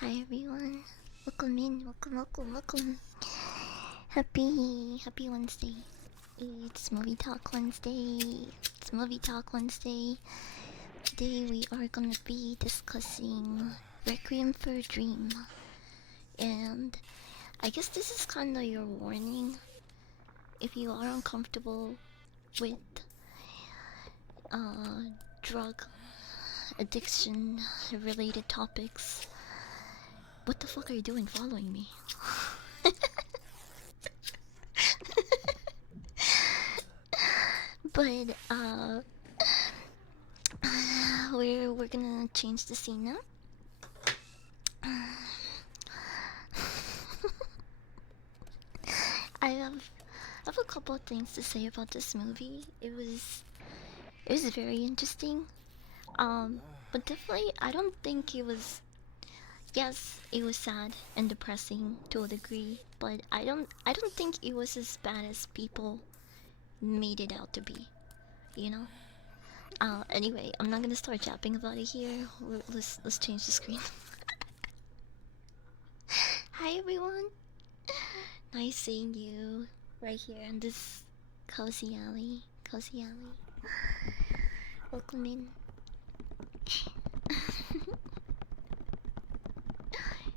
Hi everyone, welcome in, welcome. Happy Wednesday. It's Movie Talk Wednesday. Today we are gonna be discussing Requiem for a Dream. And I guess this is kinda your warning. If you are uncomfortable with drug addiction related topics, what the fuck are you doing following me? But we're gonna change the scene now. I have a couple of things to say about this movie. It was very interesting. But definitely I don't think it was. Yes, it was sad and depressing to a degree, but I don't think it was as bad as people made it out to be. You know. Anyway, I'm not gonna start yapping about it here. Let's change the screen. Hi everyone. Nice seeing you right here in this cozy alley. Welcome in.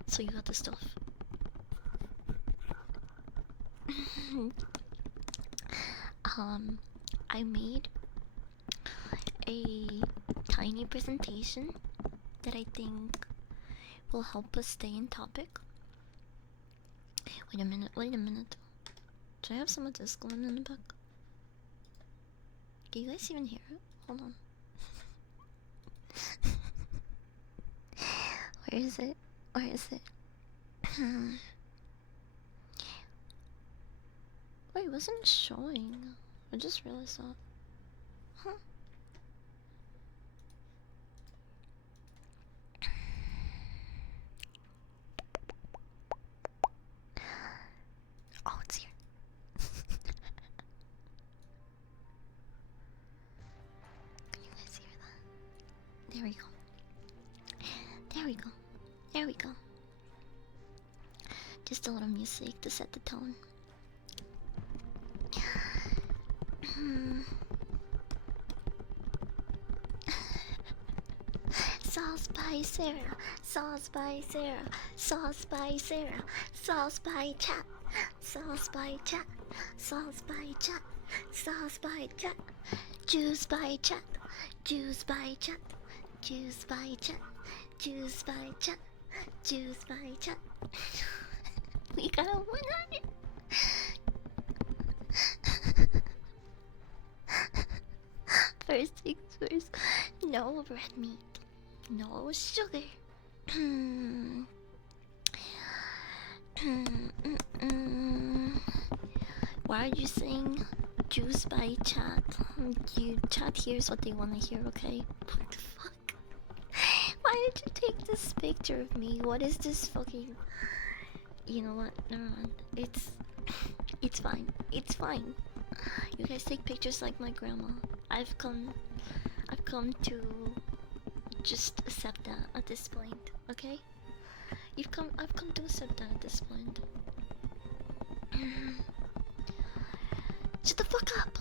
So you got the stuff. I made a tiny presentation that I think will help us stay in topic. Wait a minute. Do I have some of this going in the back? Can you guys even hear it? Hold on. Where is it? Wait, it wasn't showing. I just realized that. Huh? Oh, it's here. Can you guys hear that? There we go. Just a little music to set the tone. Sauce by Sarah, sauce by Sarah, sauce by Sarah, sauce by chat, sauce by chat, sauce by chat, sauce by chat, juice by chat, juice by chat, juice by chat, juice by chat, juice by chat. We got a 100. First things first, no red meat, no sugar, Why are you saying juice by chat? You chat hears what they wanna hear, okay? What the fuck? Why did you take this picture of me? What is this fucking... You know what? Never mind. It's fine. It's fine. You guys take pictures like my grandma. I've come to just accept that at this point, okay? I've come to accept that at this point. Shut the fuck up!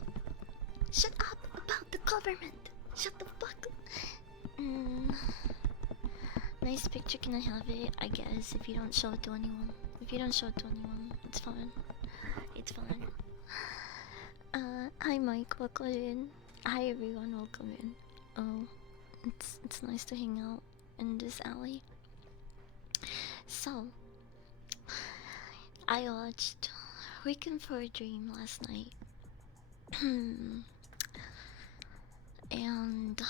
Shut up about the government! Shut the fuck up! Nice picture, can I have it? I guess, if you don't show it to anyone. If you don't show it to anyone, it's fine. It's fine. Hi Mike, welcome in. Hi everyone, welcome in. Oh, it's nice to hang out in this alley. So, I watched Requiem for a Dream last night. And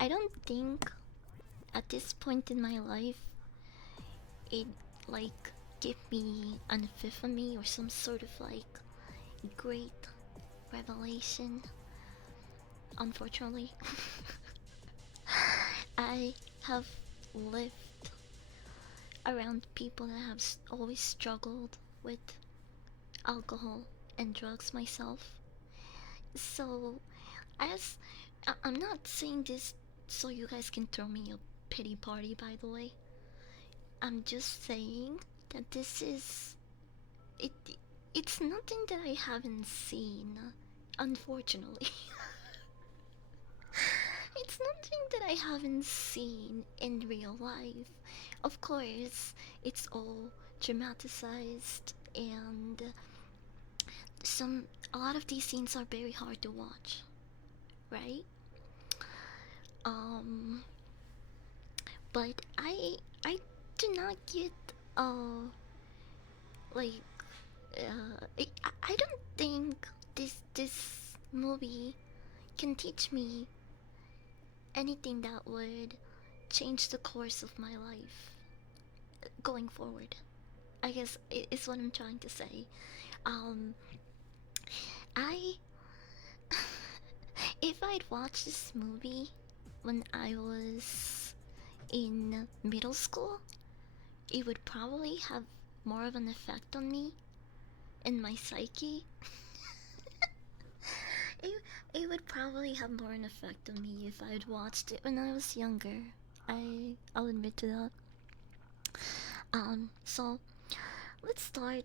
I don't think at this point in my life it like gave me an epiphany or some sort of like great revelation. Unfortunately, I have lived around people that have always struggled with alcohol and drugs myself. So, as I'm not saying this so you guys can throw me a pity party, by the way. I'm just saying that this is it. It's nothing that I haven't seen, unfortunately. It's nothing that I haven't seen in real life. Of course, it's all dramatized, and a lot of these scenes are very hard to watch, right? Um, but I do not get like I don't think this movie can teach me anything that would change the course of my life going forward. I guess is what I'm trying to say. Um, I if I'd watched this movie when I was in middle school, it would probably have more of an effect on me and my psyche. it, it would probably have more an effect on me if I'd watched it when I was younger. I'll admit to that. So let's start.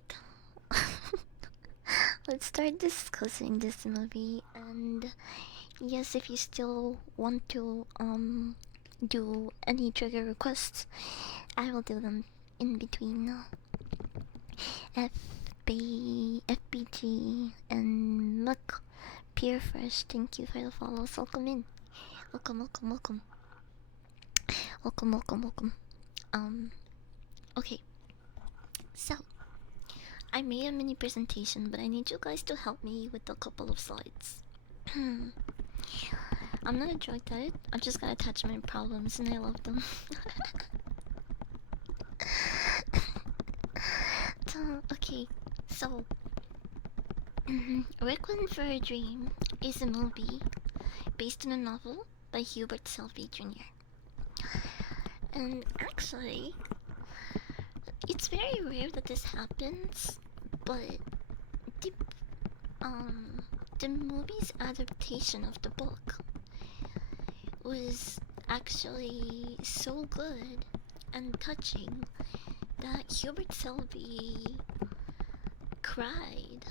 Let's start discussing this movie, and yes, if you still want to do any trigger requests, I will do them in between FBG and Muck. Peer Fresh, thank you for the follows. Welcome in. Welcome, welcome, welcome. Welcome, welcome, welcome. Okay. So, I made a mini presentation, but I need you guys to help me with a couple of slides. I'm not a drug addict. I just got attachment problems and I love them. Okay, so Requiem for a Dream is a movie based on a novel by Hubert Selby Jr. And actually, it's very rare that this happens, but the the movie's adaptation of the book was actually so good and touching that Hubert Selby cried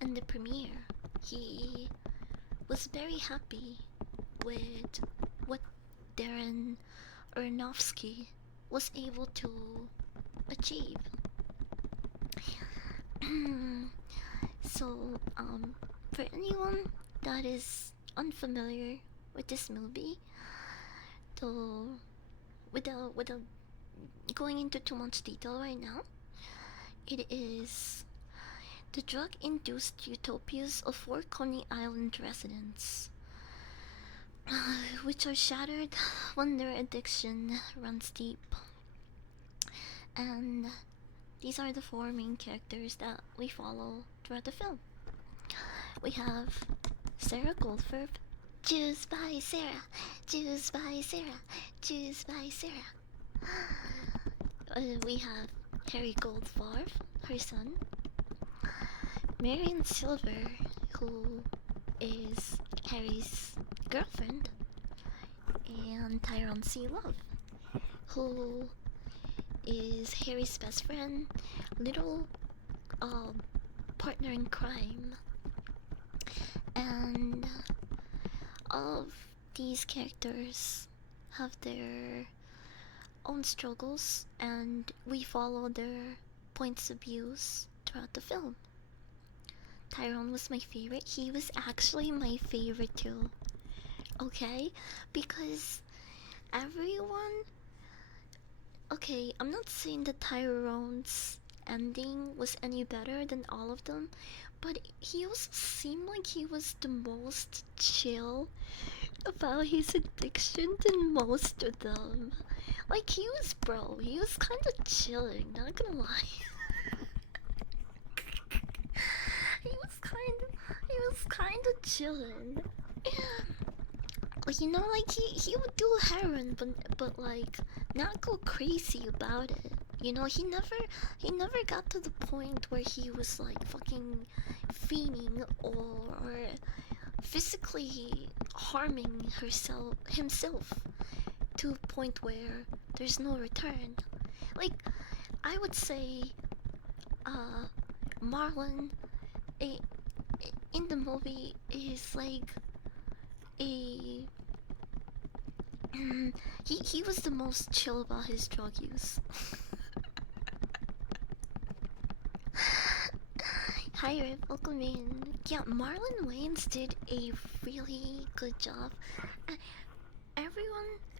in the premiere. He was very happy with what Darren Aronofsky was able to achieve. So, for anyone that is unfamiliar with this movie, though, without going into too much detail right now, it is the drug-induced utopias of four Coney Island residents which are shattered when their addiction runs deep. And these are the four main characters that we follow throughout the film. We have Sarah Goldfarb, Juice by Sarah, Juice by Sarah, Juice by Sarah. We have Harry Goldfarb, her son, Marion Silver, who is Harry's girlfriend, and Tyrone C. Love, who is Harry's best friend, little partner in crime. And all of these characters have their own struggles, and we follow their points of views throughout the film. Tyrone was my favorite. He was actually my favorite too. Okay? Because everyone. Okay, I'm not saying that Tyrone's ending was any better than all of them, but he also seemed like he was the most chill about his addiction than most of them. Like he was kind of chilling, not gonna lie. He was kind of chilling. Like, you know, like he would do heroin, but like not go crazy about it. You know, he never got to the point where he was like fucking fiending or physically harming himself to a point where there's no return. Like, I would say, uh, Marlon, i- in the movie is like a he was the most chill about his drug use. Hi Rip, welcome in. Yeah, Marlon Wayans did a really good job. Uh,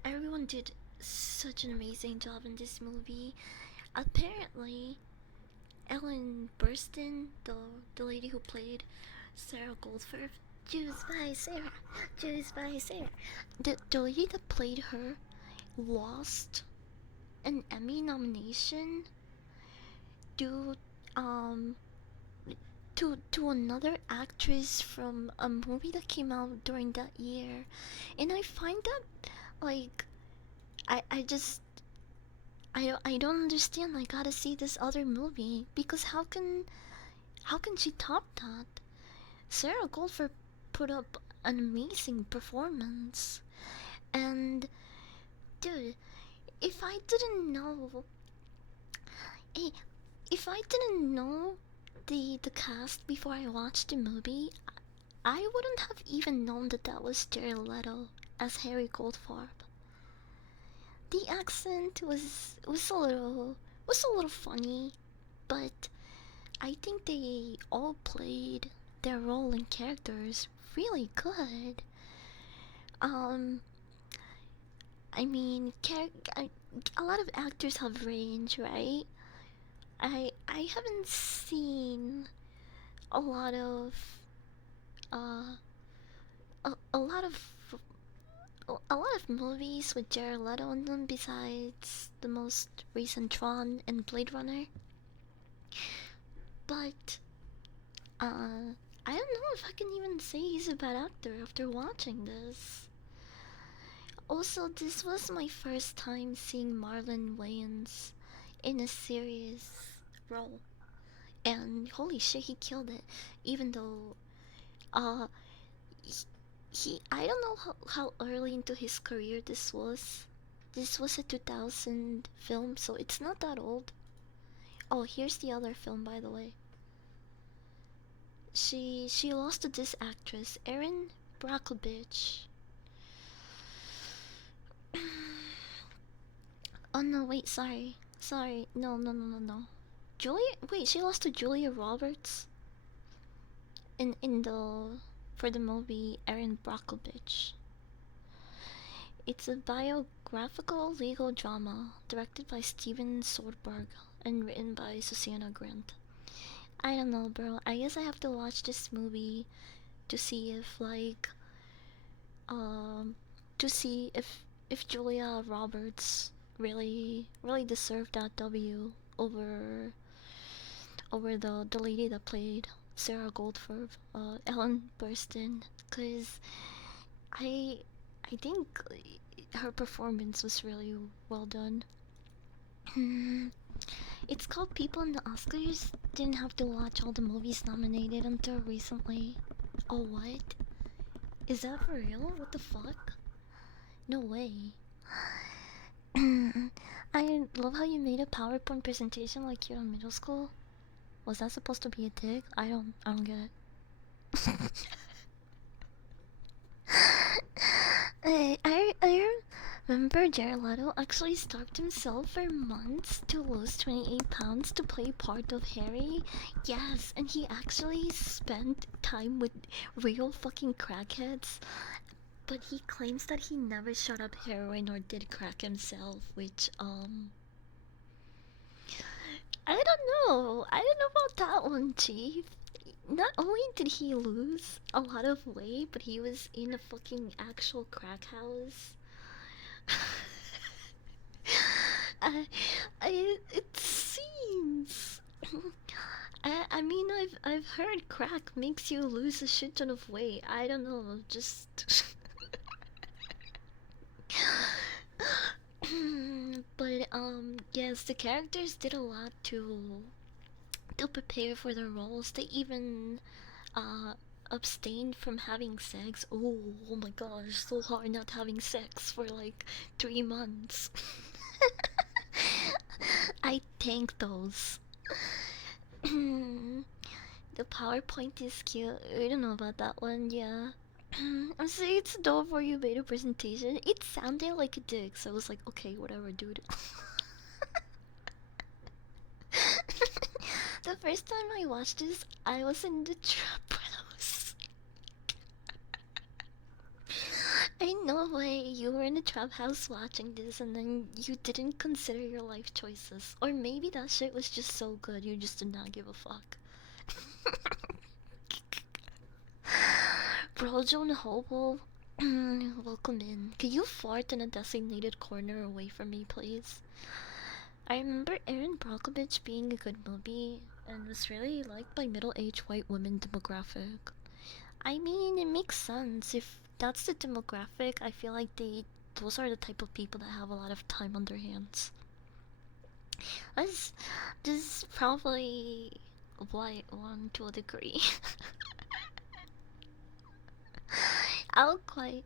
everyone did such an amazing job in this movie. Apparently, Ellen Burstyn, the lady who played Sarah Goldfarb, Juice by Sarah, Juice by Sarah. The lady that played her lost an Emmy nomination due um to another actress from a movie that came out during that year. And I find that like I just I don't understand. I gotta see this other movie because how can she top that? Sarah Goldberg put up an amazing performance. And dude, if I didn't know, hey, if I didn't know the cast before I watched the movie, I wouldn't have even known that that was Jared Leto as Harry Goldfarb. The accent was a little funny, but I think they all played their role and characters really good. Um, I mean, a lot of actors have range, right? I haven't seen a lot of uh a lot of movies with Jared Leto in them besides the most recent Tron and Blade Runner. But I don't know if I can even say he's a bad actor after watching this. Also, this was my first time seeing Marlon Wayans in a serious role, and holy shit, he killed it. Even though, uh, he I don't know how early into his career this was. This was a 2000 film, so it's not that old. Oh, here's the other film, by the way. She lost to this actress, Erin Brockovich. Oh no, wait, sorry, no. Julia, wait, she lost to Julia Roberts in the for the movie Erin Brockovich. It's a biographical legal drama directed by Steven Soderbergh and written by Susanna Grant. I don't know, bro. I guess I have to watch this movie to see if like um, to see if Julia Roberts really deserved that W over the lady that played Sarah Goldberg, Ellen Burstyn, because I I think her performance was really well done. It's called People in the Oscars. Didn't have to watch all the movies nominated until recently. Oh, what? Is that for real? What the fuck? No way. I love how you made a PowerPoint presentation like you're in middle school. Was that supposed to be a dig? I don't get it. I remember Jared Leto actually starved himself for months to lose 28 pounds to play part of Harry. Yes, and he actually spent time with real fucking crackheads. But he claims that he never shot up heroin or did crack himself, which, I don't know. I don't know about that one, Chief. Not only did he lose a lot of weight, but he was in a fucking actual crack house. I, it seems. I mean, I've heard crack makes you lose a shit ton of weight. I don't know, just. But yes, the characters did a lot to prepare for their roles. They even uh abstained from having sex. Oh my gosh, so hard not having sex for like 3 months. I thank those. The PowerPoint is cute. I don't know about that one, yeah. I'm saying it's dope for you made a presentation. It sounded like a dick, so I was like, okay, whatever, dude. The first time I watched this, I was in the trap house. I know way you were in a trap house watching this and then you didn't consider your life choices. Or maybe that shit was just so good you just did not give a fuck. Brojo and Hobo, welcome in. Can you fart in a designated corner away from me, please? I remember Erin Brockovich being a good movie and was really liked by middle-aged white women demographic. I mean, it makes sense. If that's the demographic, I feel like those are the type of people that have a lot of time on their hands. This, this is probably a white one to a degree. I'll quit.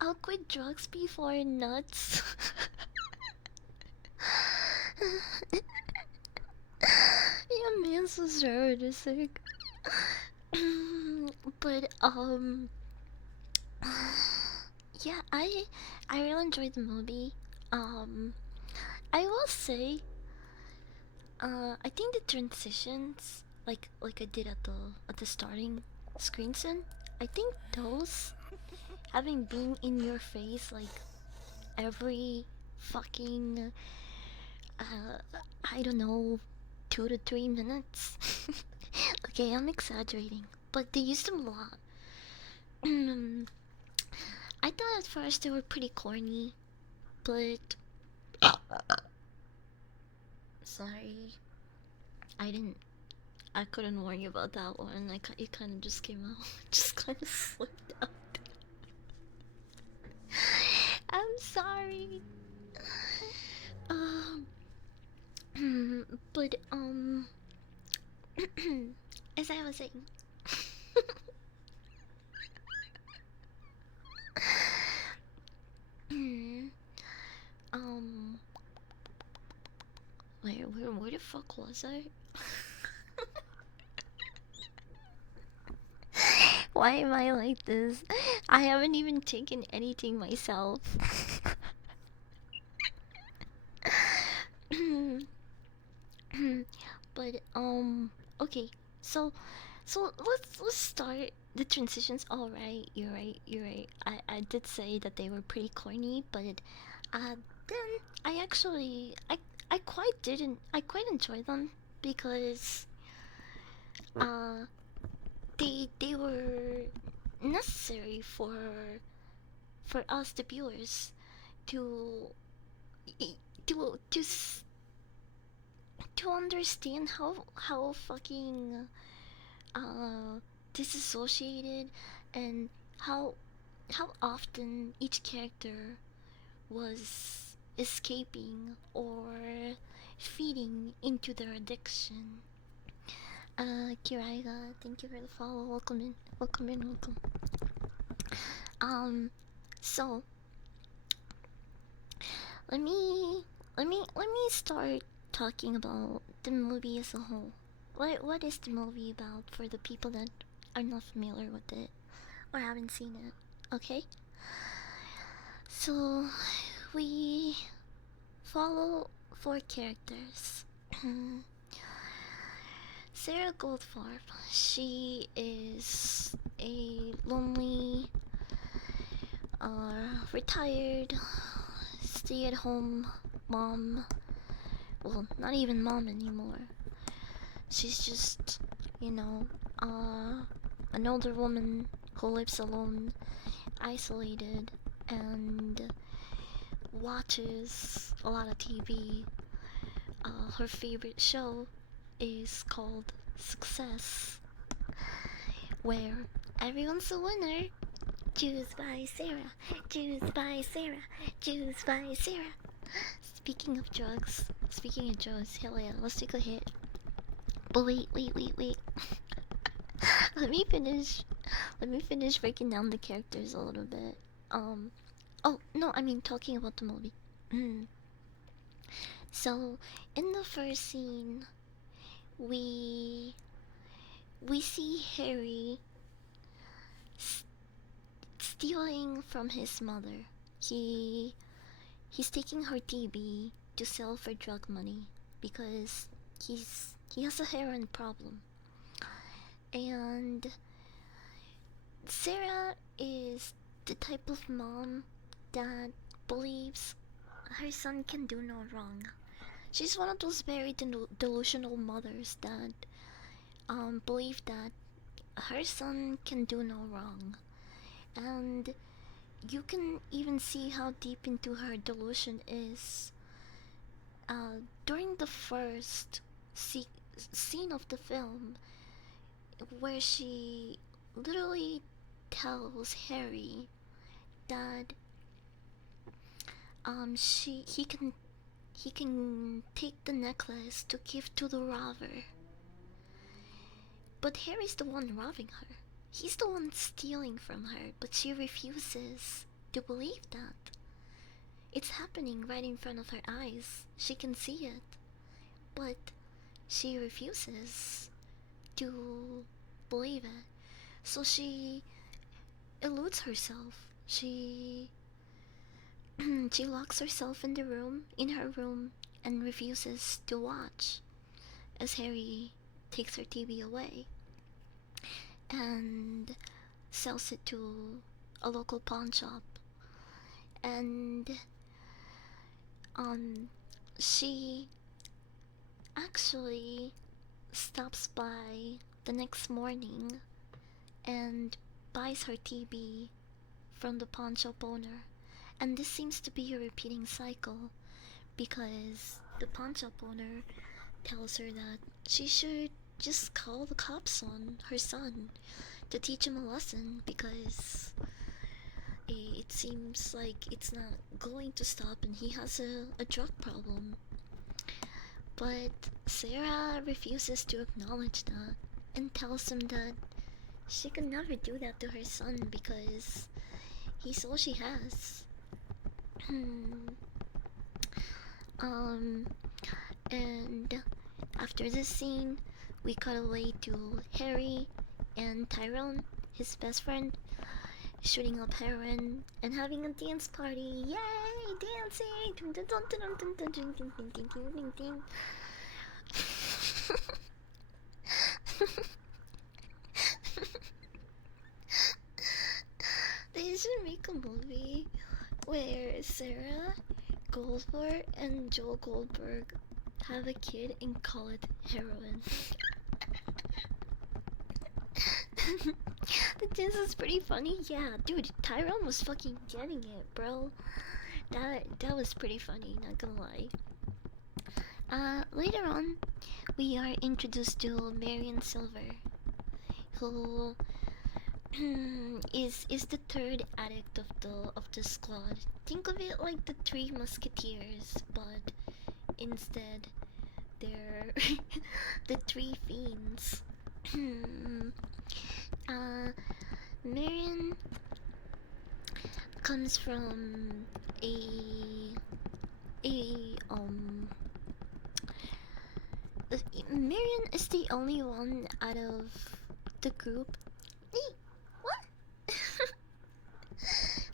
I'll quit drugs before nuts. Yeah, man, so sick. But yeah, I really enjoyed the movie. Um, I will say, I think the transitions, like I did at the starting screen scene, I think those having been in your face like every fucking uh I don't know 2 to 3 minutes. Okay, I'm exaggerating, but they used them a lot. I thought at first they were pretty corny, but sorry, I didn't. I couldn't warn you about that one. It kind of just came out, just kind of slipped out. I'm sorry. Um, but as I was saying, um, where the fuck was I? Why am I like this? I haven't even taken anything myself. But okay. So let's start the transitions. All right, you're right. You're right. I did say that they were pretty corny, but then I quite didn't. I quite enjoyed them because uh they were necessary for us the viewers to to to to understand how fucking disassociated, and how how often each character was escaping or feeding into their addiction. Kiraiga, thank you for the follow. Welcome in, welcome in, welcome. Um, so let me let me start talking about the movie as a whole. What is the movie about for the people that are not familiar with it or haven't seen it? Okay, so we follow four characters. Sarah Goldfarb. She is a lonely, retired, stay-at-home mom. Well, not even mom anymore. She's just, you know, an older woman who lives alone, isolated, and watches a lot of TV. Her favorite show is called Success, where everyone's a winner. Choose by Sarah, choose by Sarah, choose by Sarah. Speaking of drugs, hell yeah, let's take a hit. But wait. let me finish. Let me finish breaking down the characters a little bit. Oh no, I mean talking about the movie. So, in the first scene, we we see Harry stealing from his mother. He's taking her TB to sell for drug money because he has a heroin problem. And Sarah is the type of mom that believes her son can do no wrong. She's one of those very delusional mothers that believe that her son can do no wrong. And you can even see how deep into her delusion is during the first scene of the film, where she literally tells Harry that she he can take the necklace to give to the robber. But Harry's the one robbing her. He's the one stealing from her, but she refuses to believe that. It's happening right in front of her eyes. She can see it. But she refuses to believe it. So she eludes herself. She locks herself in her room, and refuses to watch as Harry takes her TV away and sells it to a local pawn shop. And she actually stops by the next morning and buys her TB from the pawn shop owner. And this seems to be a repeating cycle, because the pawn shop owner tells her that she should just call the cops on her son to teach him a lesson, because it seems like it's not going to stop and he has a drug problem. But Sarah refuses to acknowledge that and tells him that she can never do that to her son because he's all she has. And after this scene, we cut away to Harry and Tyrone, his best friend, shooting up heroin and having a dance party. Yay! Dancing! They should make a movie where Sarah Goldberg and Joel Goldberg have a kid and call it heroin. The This is pretty funny. Yeah, dude, Tyrone was fucking getting it, bro. That was pretty funny, not gonna lie. Later on, we are introduced to Marion Silver, who is the third addict of the squad. Think of it like the Three Musketeers, but instead they're the Three Fiends. uh, Marion comes from a a Marion is the only one out of the group. Hey, what?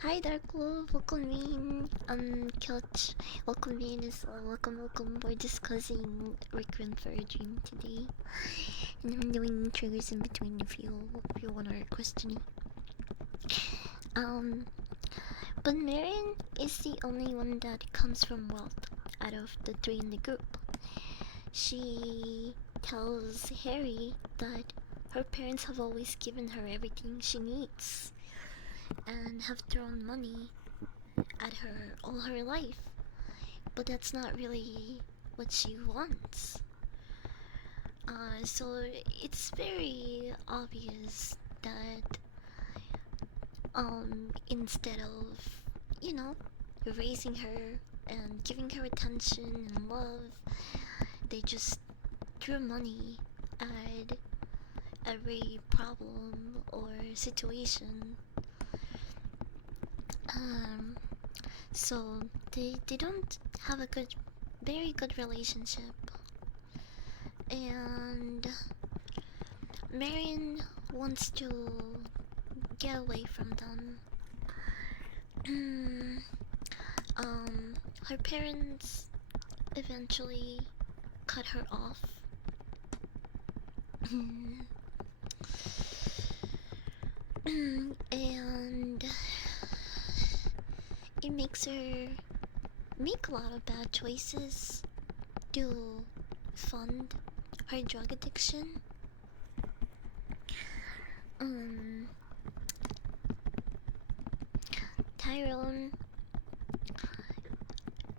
Hi Darklo, welcome in. Couch, welcome in as well. Welcome. We're discussing Requiem for a Dream today, and I'm doing triggers in between if you wanna question me. But Marion is the only one that comes from wealth out of the three in the group. She tells Harry that her parents have always given her everything she needs and have thrown money at her all her life, but that's not really what she wants. So it's very obvious that instead of, you know, raising her and giving her attention and love, they just threw money at every problem or situation. Um, so they don't have a very good relationship, and Marion wants to get away from them. Her parents eventually cut her off. And it makes her make a lot of bad choices to fund her drug addiction. Tyrone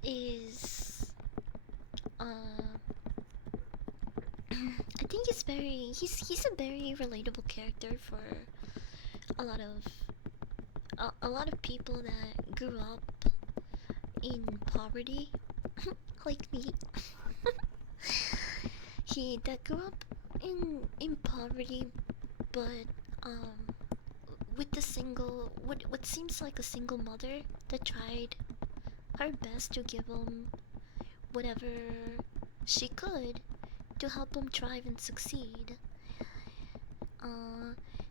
is I think he's a very relatable character for a lot of a lot of people that grew up in poverty like me. He that grew up in poverty, but with the single what seems like a single mother that tried her best to give him whatever she could to help him thrive and succeed.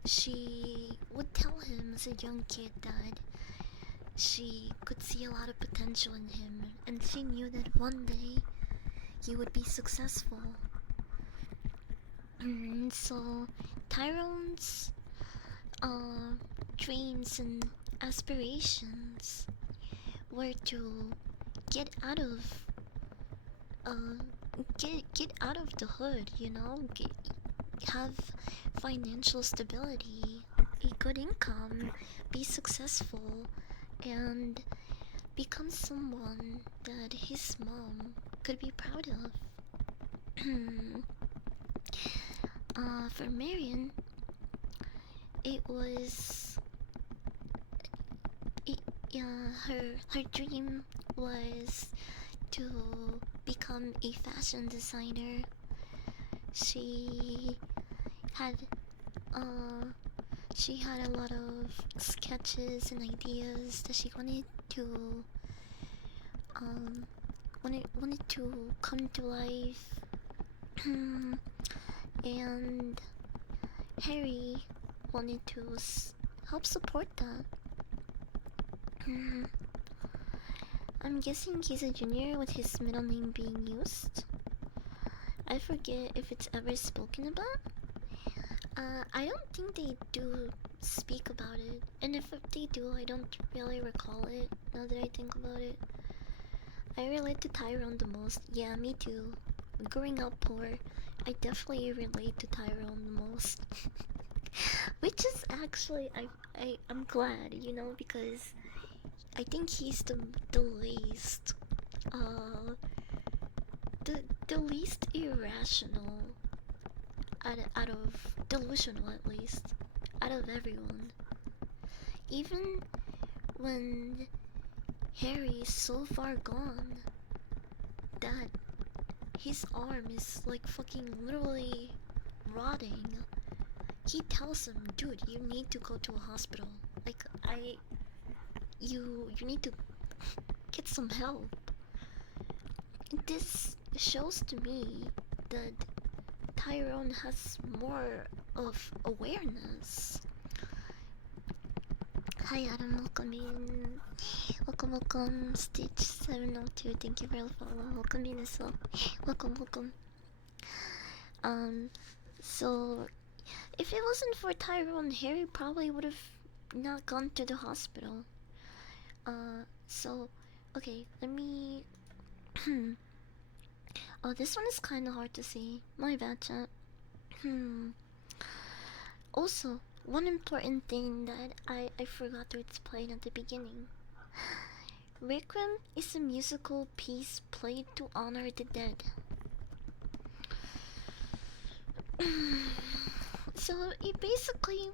She would tell him as a young kid that she could see a lot of potential in him, and she knew that one day he would be successful. So Tyrone's dreams and aspirations were to get out of get out of the hood, you know, have financial stability, a good income, be successful, and become someone that his mom could be proud of. For Marion, it was her dream was to become a fashion designer. She had she had a lot of sketches and ideas that she wanted to wanted to come to life. And Harry wanted to help support that. I'm guessing he's a junior with his middle name being used. I forget if it's ever spoken about. I don't think they do speak about it, and if they do, I don't really recall it now that I think about it. I relate to Tyrone the most. Yeah, me too. Growing up poor, I definitely relate to Tyrone the most. Which is actually I'm glad, you know, because I think he's the least uh the least irrational out of delusional, at least, out of everyone. Even when Harry is so far gone that his arm is like fucking literally rotting, he tells him, dude, you need to go to a hospital. Like, you need to get some help. This shows to me that Tyrone has more of awareness. Hi Adam, welcome in. Welcome, welcome. Stitch 702, thank you for the follow. Welcome in as well. Welcome, welcome. Um, so if it wasn't for Tyrone, Harry probably would have not gone to the hospital. So okay, let me. Oh, this one is kind of hard to see. My bad, chat. Also, one important thing that I forgot to explain at the beginning. Requiem is a musical piece played to honor the dead. So it basically,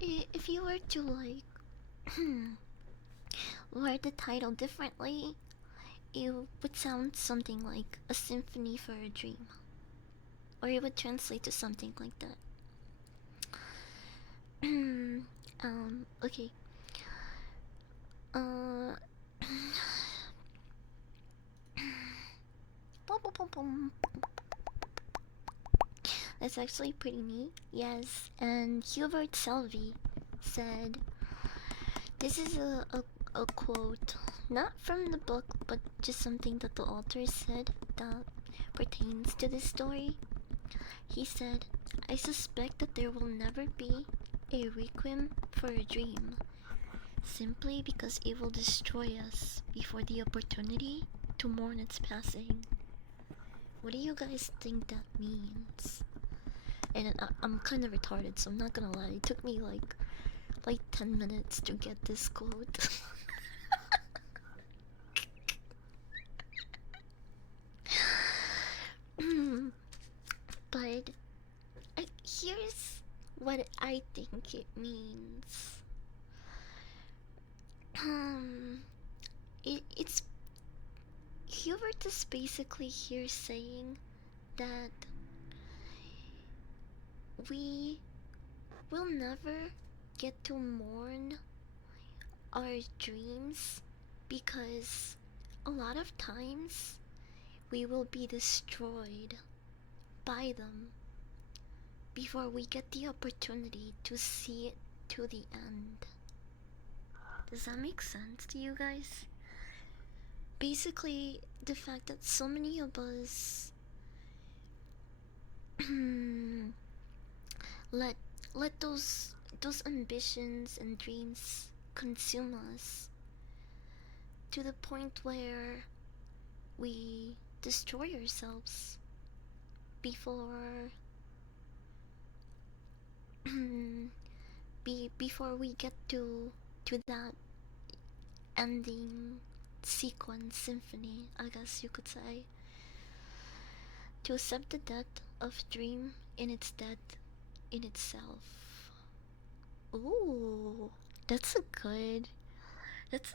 if you were to like word the title differently, it would sound something like a symphony for a dream, or it would translate to something like that. Okay. Uh, that's actually pretty neat. Yes, and Hubert Selby said, "This is a quote, not from the book, but just something that the author said that pertains to this story." He said, "I suspect that there will never be a requiem for a dream, simply because it will destroy us before the opportunity to mourn its passing." What do you guys think that means? And I'm kind of retarded, so I'm not gonna lie. It took me like 10 minutes to get this quote. But here's what I think it means. Um, it's Hubert is basically here saying that we will never get to mourn our dreams because a lot of times we will be destroyed by them before we get the opportunity to see it to the end. Does that make sense to you guys? Basically, the fact that so many of us let let those ambitions and dreams consume us to the point where we destroy ourselves before before we get to that ending sequence symphony, I guess you could say. To accept the death of dream in its death in itself. Ooh, that's a good. That's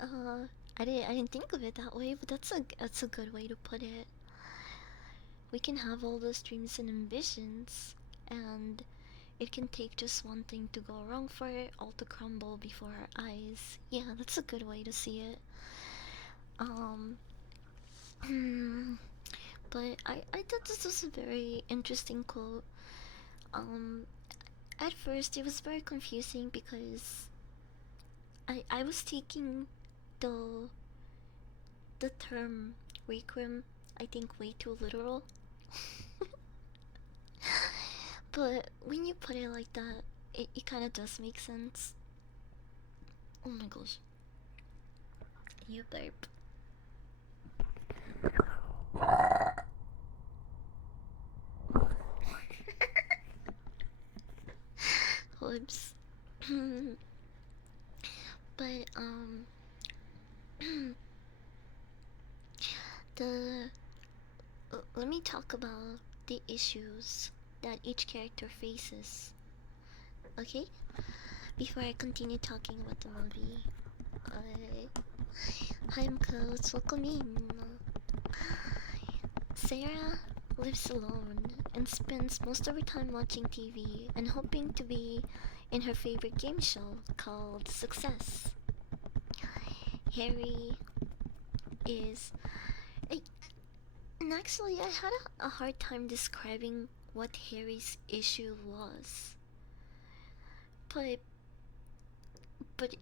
a. I didn't think of it that way, but that's a good way to put it. We can have all those dreams and ambitions, and it can take just one thing to go wrong for it all to crumble before our eyes. Yeah, that's a good way to see it. Um, but I thought this was a very interesting quote. Um, at first it was very confusing because I was taking the the term requiem, I think, way too literal. But when you put it like that, it kind of does make sense. Oh my gosh. You burp. apocalypse. But the let me talk about the issues that each character faces. Okay, before I continue talking about the movie. Hi, I'm Coach. Welcome in. Sarah lives alone and spends most of her time watching TV and hoping to be in her favorite game show called Success. Harry is. I, and actually, I had a hard time describing what Harry's issue was. But, but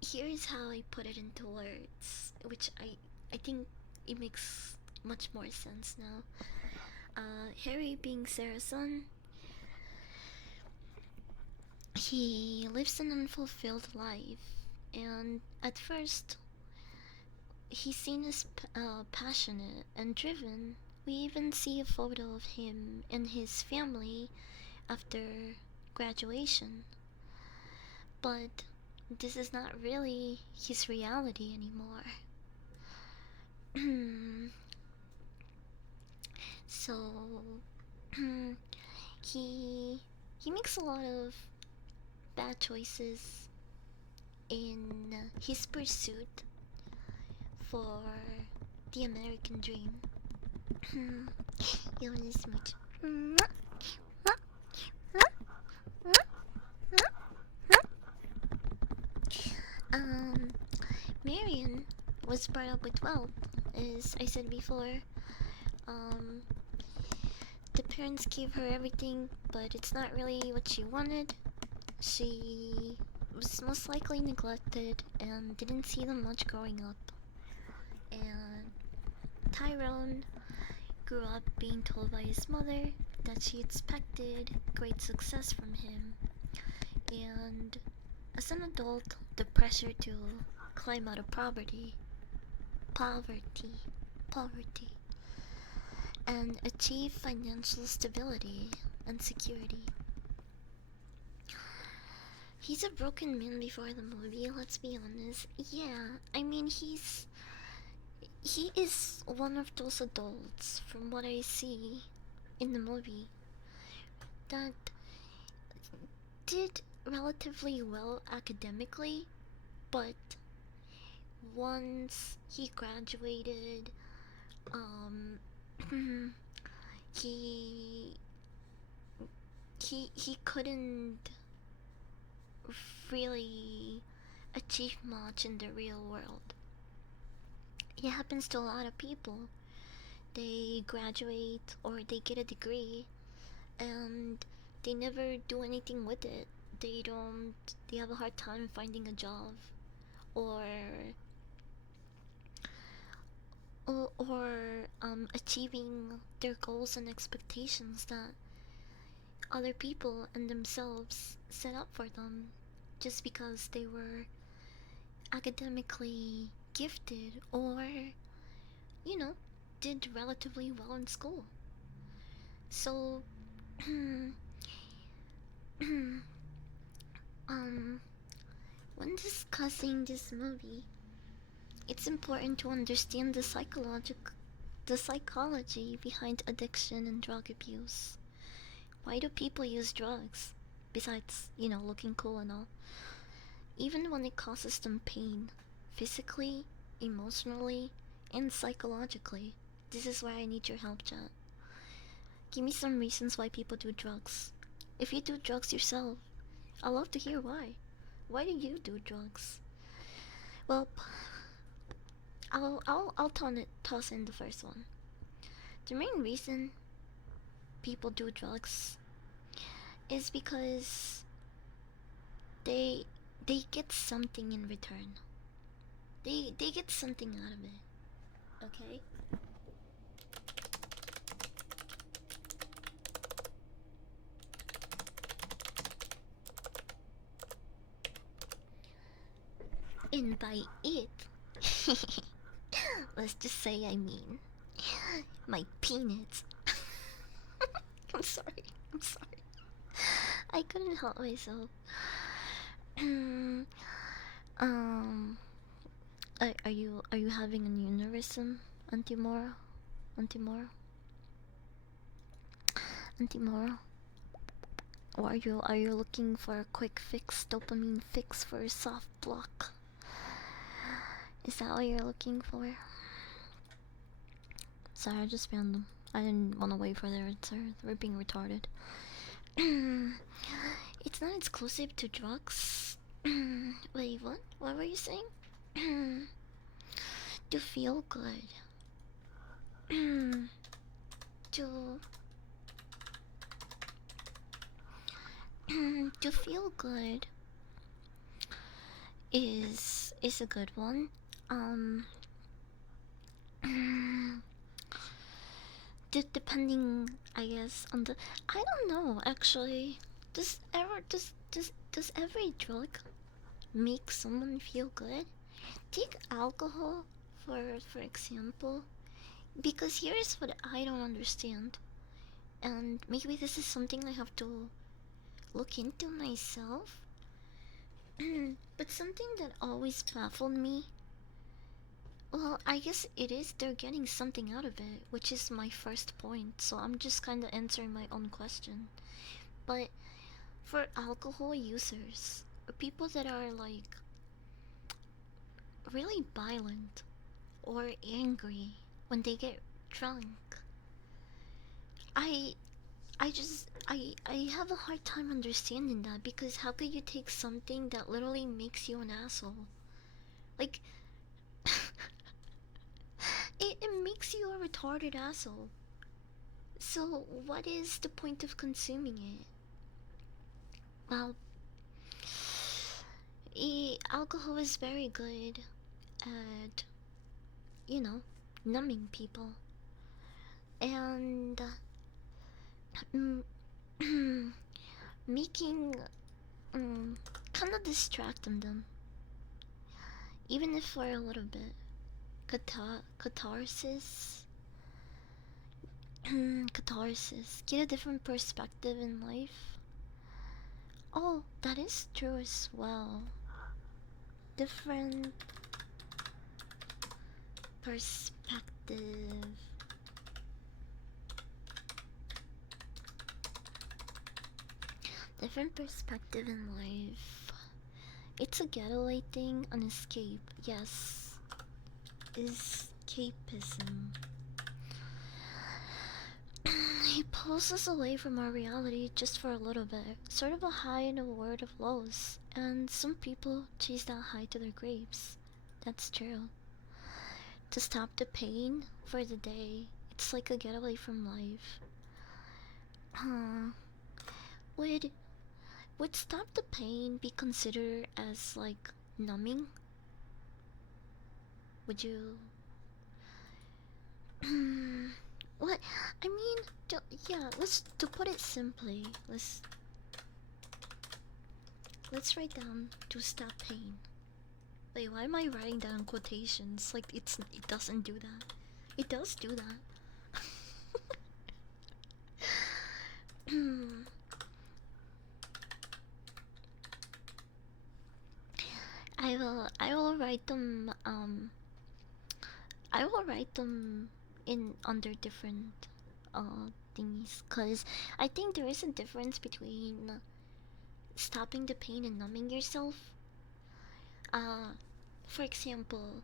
here's how I put it into words, which I think it makes much more sense now. Harry, being Sarah's son, he lives an unfulfilled life, and at first, he's seen as passionate and driven. We even see a photo of him and his family after graduation. But this is not really his reality anymore. So he he makes a lot of bad choices in his pursuit for the American dream. You want to smooch? Um, Marion was brought up with wealth, as I said before. Um, the parents gave her everything, but it's not really what she wanted. She was most likely neglected and didn't see them much growing up. And Tyrone grew up being told by his mother that she expected great success from him. And as an adult, the pressure to climb out of poverty, and achieve financial stability and security. He's a broken man before the movie, let's be honest. Yeah, I mean, he is one of those adults, from what I see in the movie, that did relatively well academically, but once he graduated, um, he he couldn't really achieve much in the real world. It happens to a lot of people. They graduate or they get a degree and they never do anything with it. They have a hard time finding a job or achieving their goals and expectations that other people and themselves set up for them just because they were academically gifted or, you know, did relatively well in school. So, um, when discussing this movie, it's important to understand the psychology behind addiction and drug abuse. Why do people use drugs? Besides, looking cool and all. Even when it causes them pain, physically, emotionally, and psychologically. This is why I need your help, chat. Give me some reasons why people do drugs. If you do drugs yourself, I'd love to hear why. Why do you do drugs? Well, I'll toss in the first one. The main reason people do drugs is because they get something in return. They get something out of it. Okay? And by it, let's just say I mean my peanuts. I'm sorry. I couldn't help myself. um, are you having an aneurysm, Antimora? Antimora? Antimora? Or are you looking for a quick fix, dopamine fix for a soft block? Is that what you're looking for? Sorry, I just found them. I didn't want to wait for their answer. They're being retarded. It's not exclusive to drugs. Wait, what? What were you saying? To feel good. to to feel good is a good one. Um, depending, I guess, on the. I don't know actually. Does every drug make someone feel good? Take alcohol for example, because here's what I don't understand, and maybe this is something I have to look into myself. But something that always baffled me, well, I guess it is they're getting something out of it, which is my first point, so I'm just kind of answering my own question. But for alcohol users, people that are like really violent or angry when they get drunk, I I have a hard time understanding that, because how could you take something that literally makes you an asshole? Like it makes you a retarded asshole. So what is the point of consuming it? Well, alcohol is very good at, you know, numbing people and mm, making kind of distracting them, even if for a little bit. Catharsis. Catharsis. Get a different perspective in life. Oh, that is true as well. Different perspective. Different perspective in life. It's a getaway thing, an escape. Yes. Escapism. He pulls us away from our reality just for a little bit, sort of a high in a world of lows, and some people chase that high to their graves. That's true. To stop the pain for the day, it's like a getaway from life. Huh. Would would stop the pain be considered as like numbing? Would you? What? I mean, yeah. Let's to put it simply. Let's write down to stop pain. Wait, why am I writing down quotations? Like it doesn't do that. It does do that. I will write them I will write them in under different thingies, cause I think there is a difference between stopping the pain and numbing yourself. Uh for example,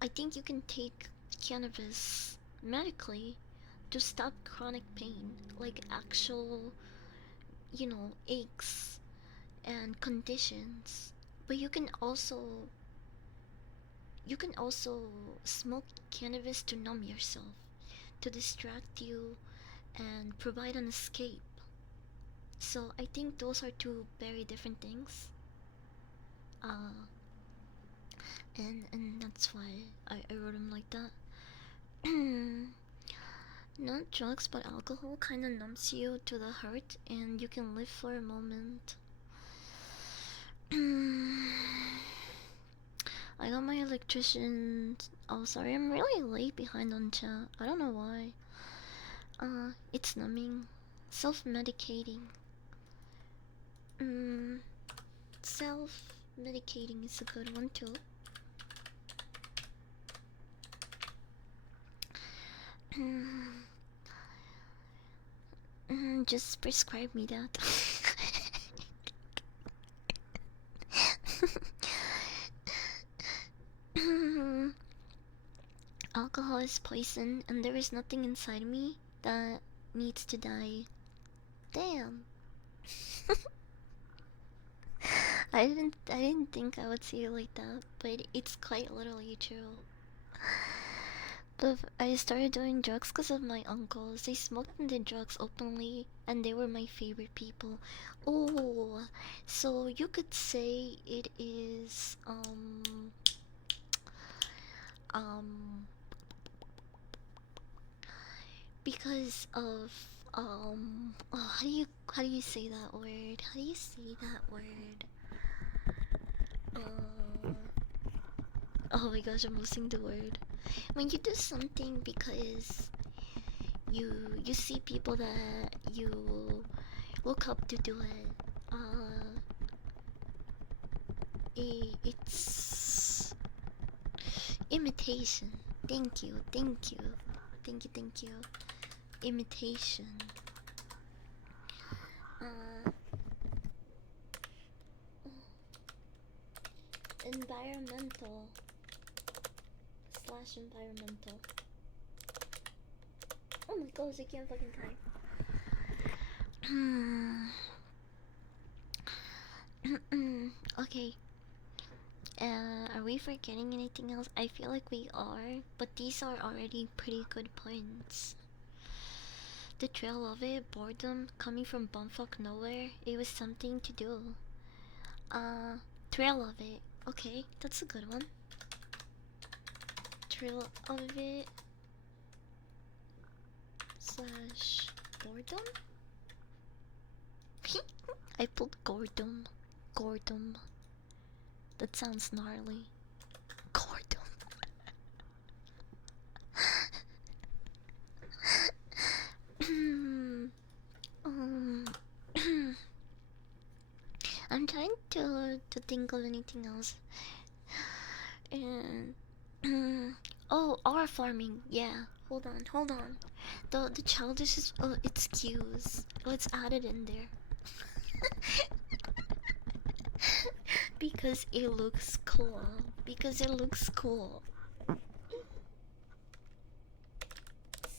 I think you can take cannabis medically to stop chronic pain, like actual, aches and conditions. But you can also smoke cannabis to numb yourself, to distract you and provide an escape. So I think those are two very different things. Uh, and that's why I wrote them like that. Not drugs, but alcohol kind of numbs you to the hurt, and you can live for a moment. I got my electrician. Oh, sorry, I'm really late behind on chat. I don't know why. It's numbing, self-medicating. self-medicating is a good one too. Just prescribe me that. Alcohol is poison, and there is nothing inside me that needs to die. Damn. I didn't think I would see it like that, but it's quite literally true. But I started doing drugs because of my uncles. They smoked and did drugs openly, and they were my favorite people. Oh, so you could say it is um because of oh, how do you say that word? How do you say that word? Uh, oh my gosh, I'm losing the word. When you do something because you see people that you look up to do it. It's imitation. Thank you, thank you, thank you, thank you. Imitation. Uh, environmental slash environmental. Oh my gosh, I can't fucking type. Okay. Are we forgetting anything else? I feel like we are, but these are already pretty good points. The trail of it, boredom, coming from bumfuck nowhere, it was something to do. Uh, trail of it. Okay, that's a good one. Trail of it slash boredom? I pulled Gordom. Gordom. That sounds gnarly. Gordom. um, I'm trying to think of anything else. And oh, our farming. Yeah. Hold on. The childish is excuse. Let's add it in there. Because it looks cool. Because it looks cool.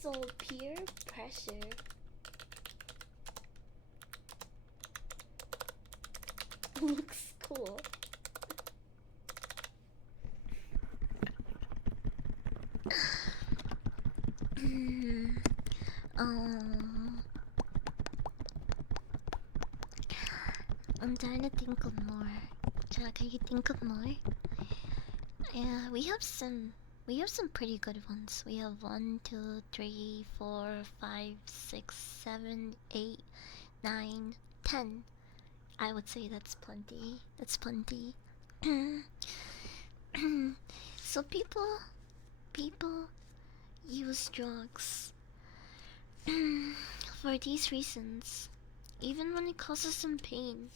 So peer pressure looks cool. um, I'm trying to think of more. Jack, can you think of more? Yeah, we have some pretty good ones. We have 1, 2, 3, 4, 5, 6, 7, 8, 9, 10. I would say that's plenty. That's plenty. So people use drugs for these reasons, even when it causes them pain,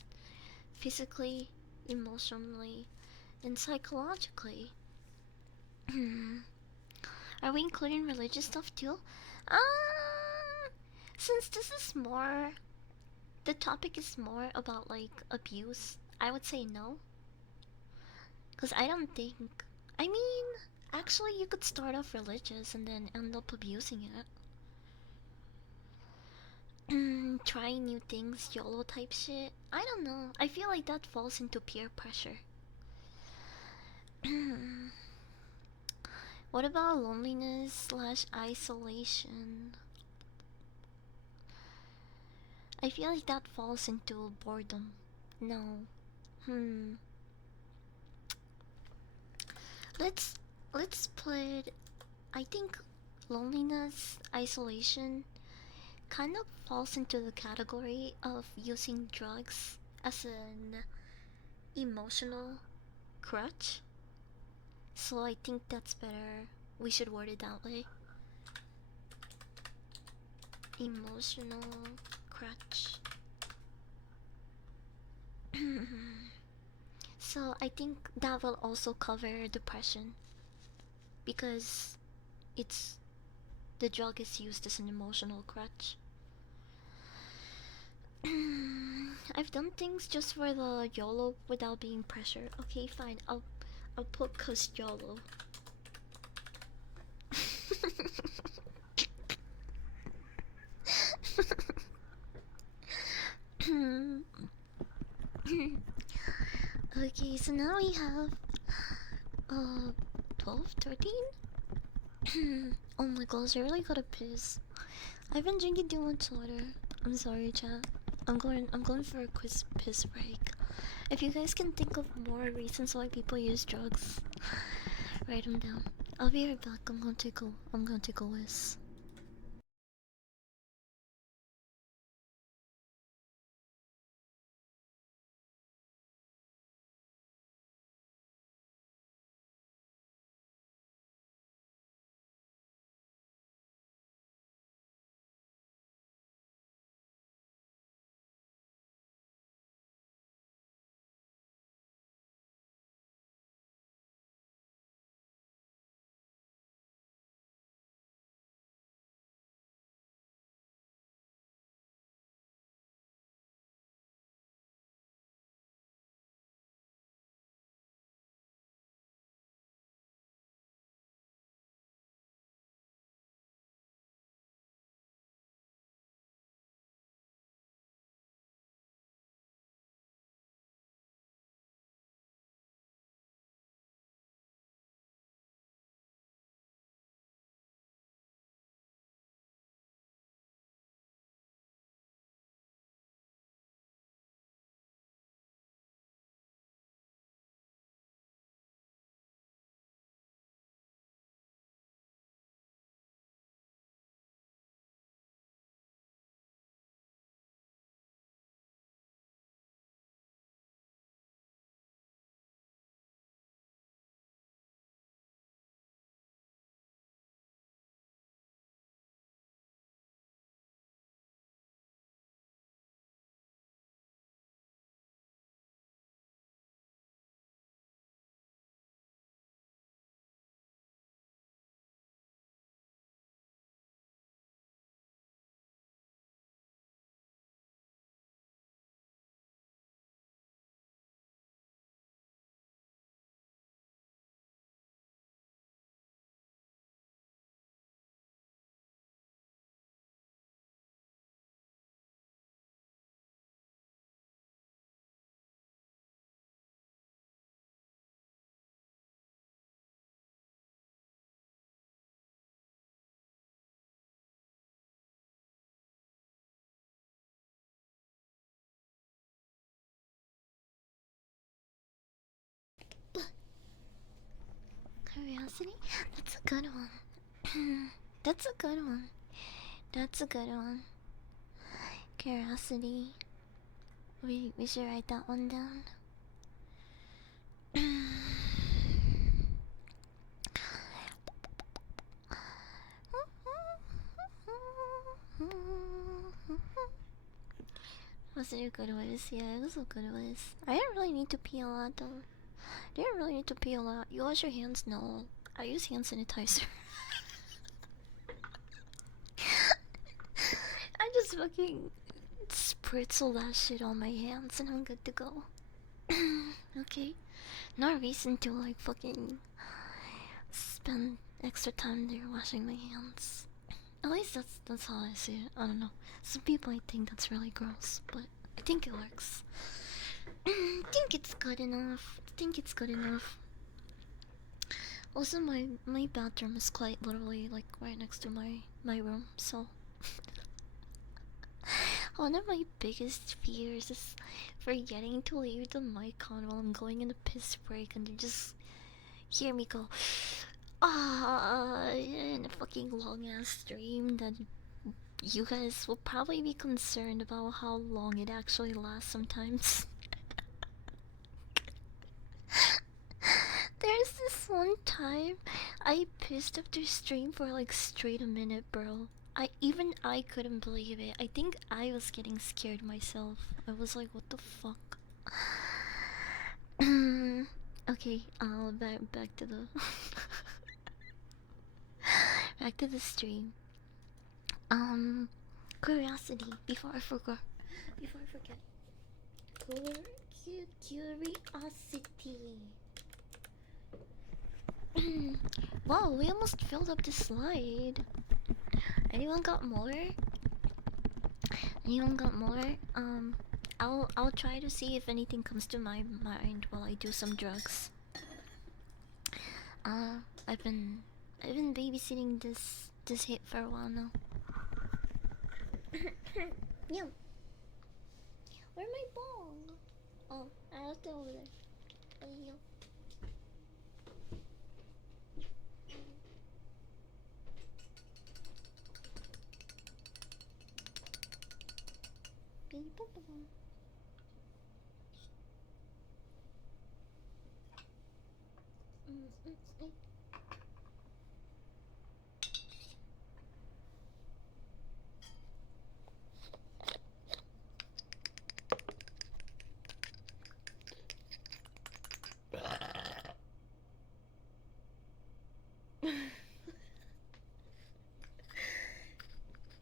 physically, emotionally, and psychologically. Are we including religious stuff too? Since this is more, the topic is more about like abuse, I would say no. Because I don't think. I mean, actually, you could start off religious and then end up abusing it. Trying new things, YOLO type shit. I don't know. I feel like that falls into peer pressure. What about loneliness slash isolation? I feel like that falls into boredom. No. Hmm. Let's put. I think loneliness, isolation, kind of falls into the category of using drugs as an emotional crutch. So I think that's better. We should word it that way. Emotional crutch. So I think that will also cover depression because it's the drug is used as an emotional crutch. I've done things just for the YOLO without being pressured. Okay, fine. I'll put cause YOLO. Okay, so now we have 12, 13? Oh my gosh, I really gotta piss. I've been drinking too much water. I'm sorry, chat. I'm going for a quiz piss break. If you guys can think of more reasons why people use drugs, write them down. I'll be right back. I'm gonna take a whiz. Curiosity? That's a good one. That's a good one. That's a good one. Curiosity. We should write that one down. Was it a good whiz? Yeah, it was a good whiz. I didn't really need to pee a lot though. Didn't really need to pee a lot. You wash your hands? No. I use hand sanitizer. I just fucking spritzel that shit on my hands and I'm good to go. Okay. No reason to like fucking spend extra time there washing my hands. At least that's how I see it. I don't know. Some people might think that's really gross, but I think it works. I think it's good enough. I think it's good enough. Also, my bathroom is quite literally like right next to my room, so one of my biggest fears is forgetting to leave the mic on while I'm going in a piss break, and then just hear me go in a fucking long ass stream that you guys will probably be concerned about how long it actually lasts sometimes. There's this one time I pissed after stream for like straight a minute, bro. I couldn't believe it. I think I was getting scared myself. I was like, what the fuck? Okay, back to the back to the stream. Um, curiosity. Before I forget. Before I forget. Curiosity. Wow, we almost filled up the slide. Anyone got more? Anyone got more? I'll try to see if anything comes to my mind while I do some drugs. Uh, I've been I've been babysitting this hit for a while now. Yeah. Where's my ball? Oh, I left it over there. Hey,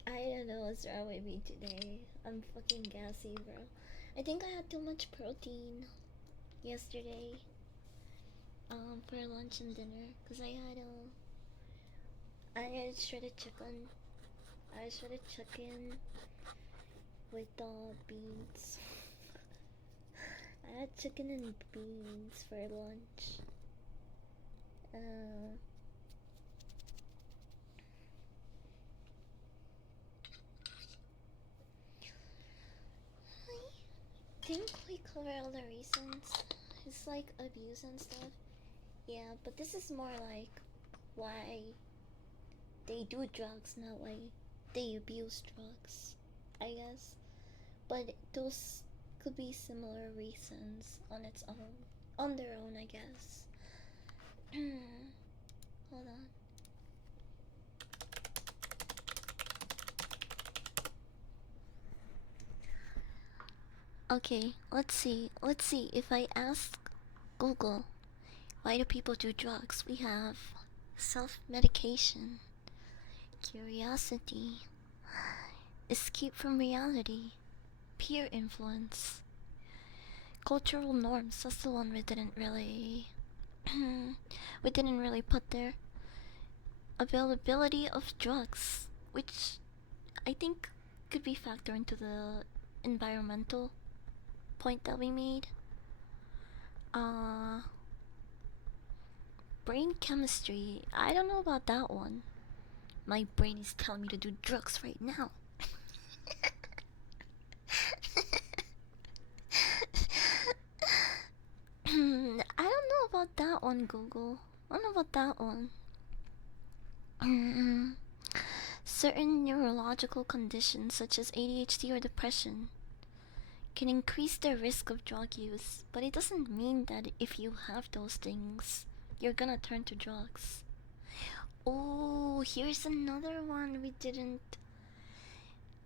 I don't know what's wrong with me today. I'm fucking gassy, bro. I think I had too much protein yesterday. For lunch and dinner, cause I had shredded chicken. I had shredded chicken with beans. I had chicken and beans for lunch. Uh, I think we cover all the reasons. It's like abuse and stuff. Yeah, but this is more like why they do drugs, not why they abuse drugs, I guess. But those could be similar reasons on its own, on their own, I guess. Hold on. Okay, let's see. Let's see if I ask Google, why do people do drugs? We have self-medication, curiosity, escape from reality, peer influence, cultural norms. That's the one we didn't really we didn't really put there. Availability of drugs, which I think could be factored into the environmental point that we made. Uh Brain chemistry. I don't know about that one. My brain is telling me to do drugs right now. I don't know about that one, Google. I don't know about that one. Certain neurological conditions, such as ADHD or depression, can increase the risk of drug use, but it doesn't mean that if you have those things, you're gonna turn to drugs. Oh, here's another one we didn't.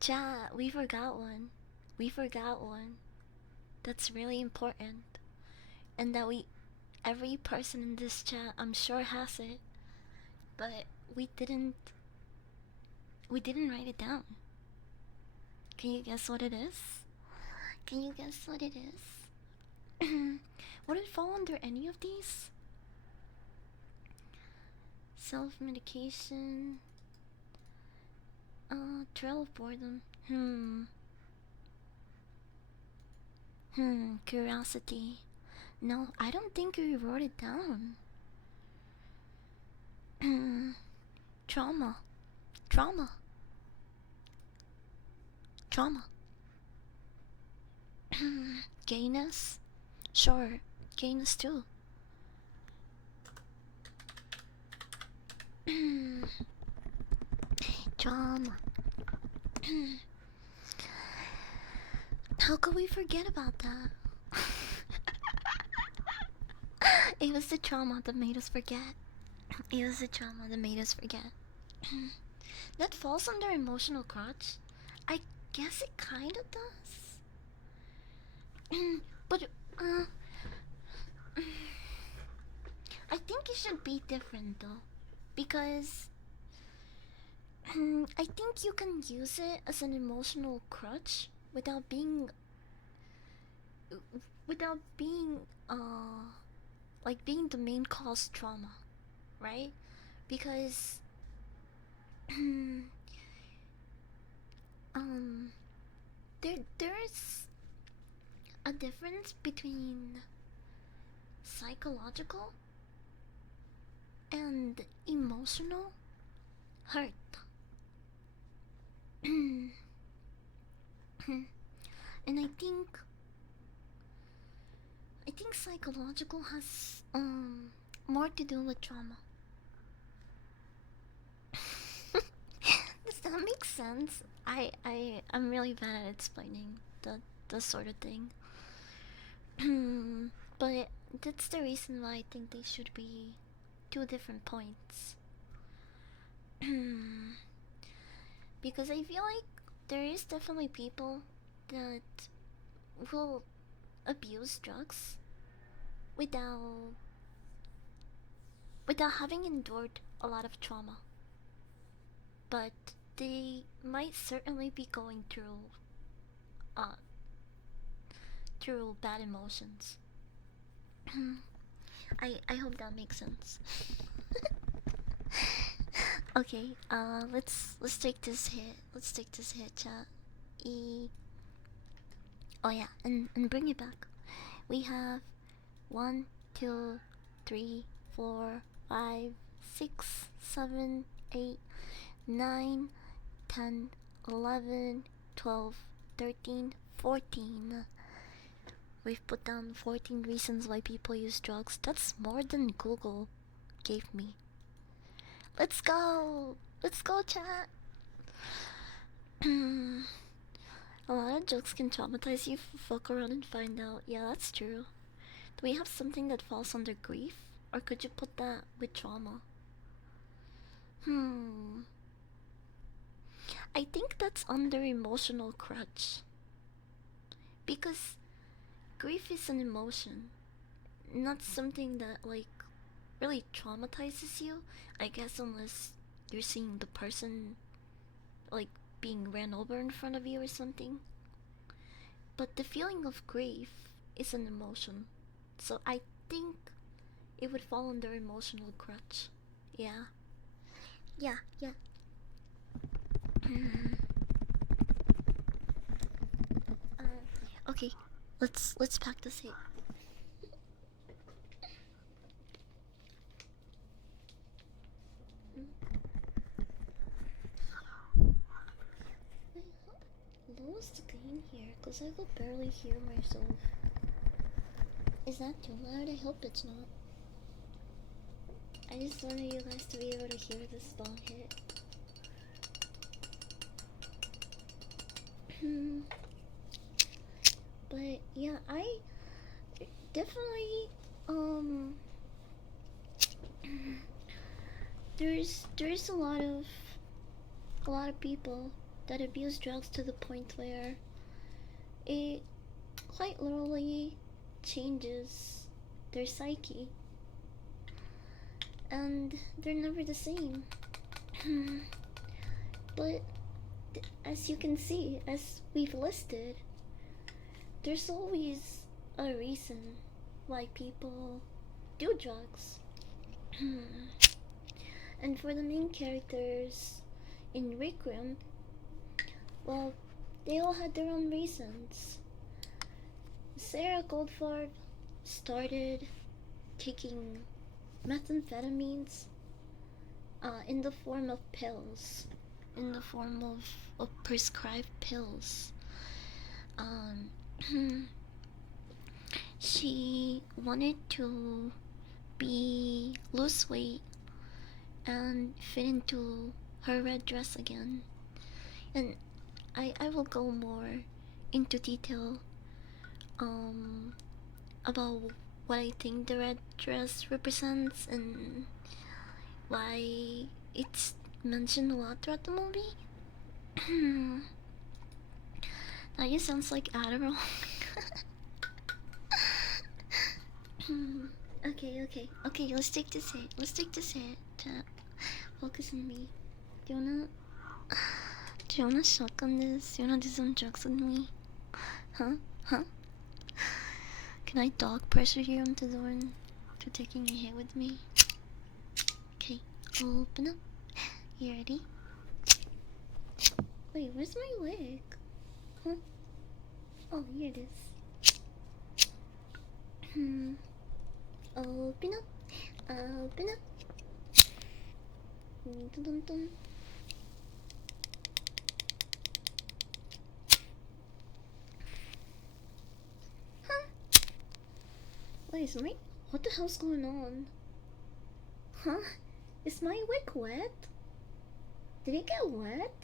Chat, we forgot one. We forgot one. That's really important. And that every person in this chat, I'm sure has it. But we didn't write it down. Can you guess what it is? Can you guess what it is? Would it fall under any of these? Self-medication. Trail of boredom. Curiosity. No, I don't think we wrote it down. Trauma. Trauma. Trauma. Gayness? Sure, gayness too. Trauma. How could we forget about that? It was the trauma that made us forget. It was the trauma that made us forget. That falls under emotional crutch? I guess it kinda does. But, should be different though, because I think you can use it as an emotional crutch without being without being like being the main cause trauma, right? Because um there's a difference between psychological and emotional hurt. And I think psychological has more to do with trauma. Does that make sense? I'm really bad at explaining the sort of thing. But that's the reason why I think they should be two different points. Because I feel like there is definitely people that will abuse drugs without without having endured a lot of trauma. But they might certainly be going uh through bad emotions. I hope that makes sense. Okay, let's take this hit. Let's take this hit, chat. E. Oh yeah, and bring it back. We have 1, 2, 3, 4, 5, 6, 7, 8, 9, 10, 11, 12, 13, 14. We've put down 14 reasons why people use drugs. That's more than Google gave me. Let's go! Let's go, chat! A lot of jokes can traumatize you. Fuck around and find out. Yeah, that's true. Do we have something that falls under grief? Or could you put that with trauma? I think that's under emotional crutch. Because grief is an emotion, not something that, like, really traumatizes you. I guess unless you're seeing the person, like, being ran over in front of you or something. But the feeling of grief is an emotion. So I think it would fall under emotional crutch. Yeah. Yeah, yeah. Okay, let's pack this hit. Lowest the gain here, cause I could barely hear myself. Is that too loud? I hope it's not. I just wanted you guys to be able to hear this long hit. But yeah, I definitely there's a lot of people that abuse drugs to the point where it quite literally changes their psyche, and they're never the same. But as you can see, as we've listed, there's always a reason why people do drugs. And for the main characters in Requiem, well, they all had their own reasons. Sarah Goldfarb started taking methamphetamines in the form of pills, in the form of prescribed pills. She wanted to lose weight and fit into her red dress again. And I will go more into detail about what I think the red dress represents and why it's mentioned a lot throughout the movie. That just sounds like Adderall. Okay. Okay, let's take this hit. Let's take this hit. Chat. Focus on me. Do you wanna do you wanna shotgun this? Do you wanna do some drugs with me? Huh? Huh? Can I dog pressure you into doing to taking a hit with me? Okay, open up. You ready? Wait, where's my leg? Huh? Oh, here it is. Open up. Open up. Dun dun dun. Huh? Wait, is my... What the hell's going on? Huh? Is my wick wet? Did it get wet?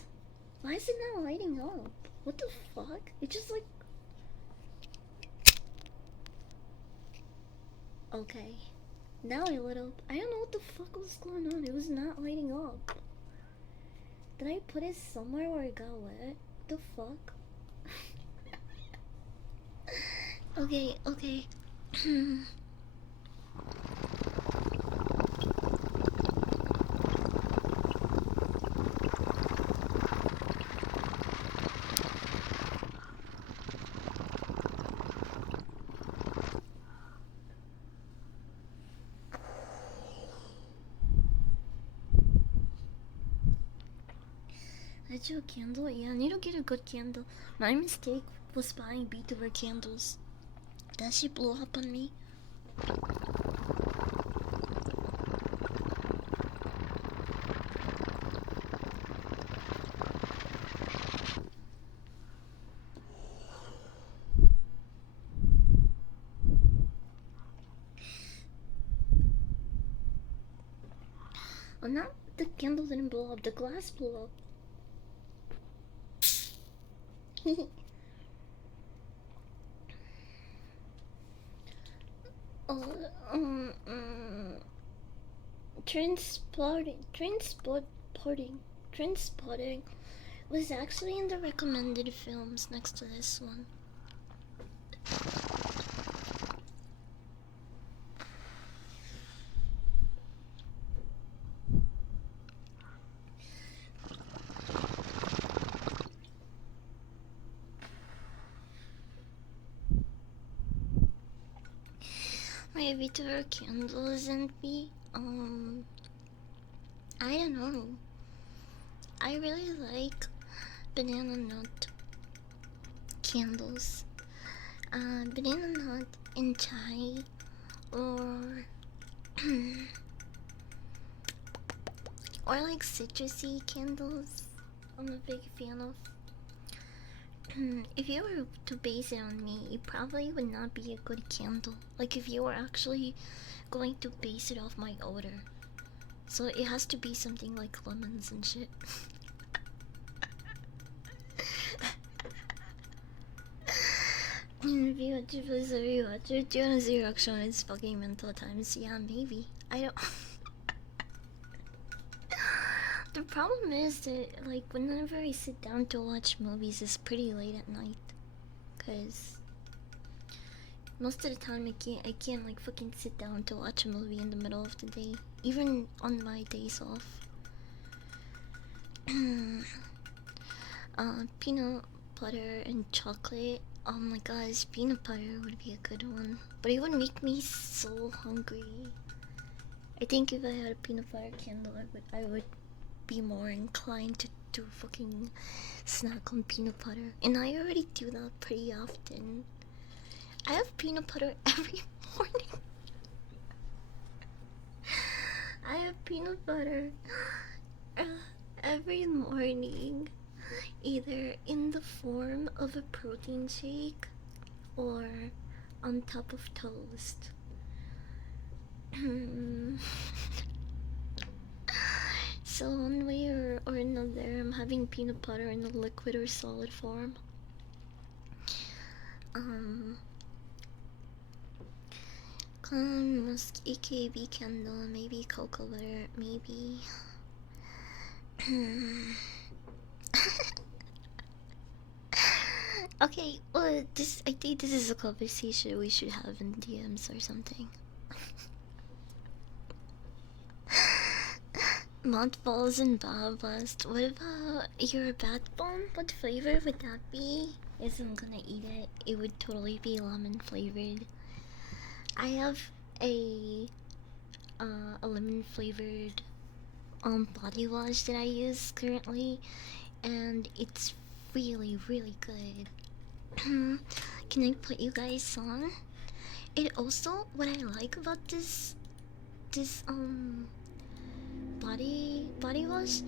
Why is it not lighting up? What the fuck? It just like... Okay. Now I lit up. I don't know what the fuck was going on. It was not lighting up. Did I put it somewhere where it got wet? What the fuck? Okay, okay. Lit you a candle? Yeah, I need to get a good candle. My mistake was buying beat-over candles. That shit blew up on me. Oh, not the candle didn't blow up, the glass blew up. Oh, Transporting was actually in the recommended films next to this one. Maybe to her candles and be, I don't know. I really like banana nut candles. Banana nut and chai, or or like citrusy candles. I'm a big fan of. If you were to base it on me, it probably would not be a good candle. Like if you were actually going to base it off my odor. So it has to be something like lemons and shit. If you want to please a rewatcher, do you want to see reaction? It's fucking mental times. Yeah, maybe. I don't. The problem is that, like, whenever I sit down to watch movies, it's pretty late at night. Cause most of the time I can't like fucking sit down to watch a movie in the middle of the day, even on my days off. Peanut butter and chocolate. Oh my gosh, peanut butter would be a good one, but it would make me so hungry. I think if I had a peanut butter candle, I would be more inclined to fucking snack on peanut butter, and I already do that pretty often. I have peanut butter every morning. I have peanut butter every morning, either in the form of a protein shake or on top of toast. So one way or another, I'm having peanut butter in a liquid or solid form. Musk AKB candle, maybe cocoa butter, maybe. Okay, well, I think this is a conversation we should have in DMs or something. Mothballs and Blast. What about your backbone? What flavor would that be? If I'm gonna eat it, it would totally be lemon flavored. I have a a lemon flavored body wash that I use currently, and it's really really good. Can I put you guys on? It also, what I like about this body wash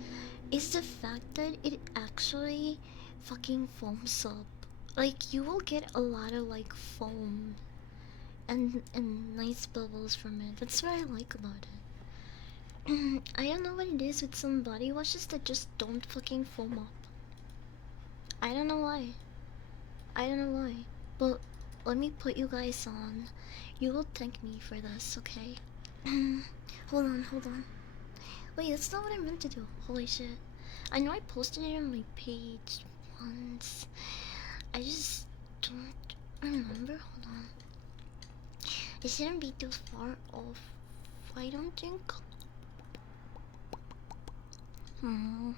is the fact that it actually fucking foams up. Like you will get a lot of like foam and nice bubbles from it. That's what I like about it. I don't know what it is with some body washes that just don't fucking foam up. I don't know why. I don't know why. But let me put you guys on. You will thank me for this, okay? Hold on, hold on. Wait, that's not what I meant to do. Holy shit. I know I posted it on my page once. I just don't remember. Hold on. It shouldn't be too far off, I don't think. Hmm.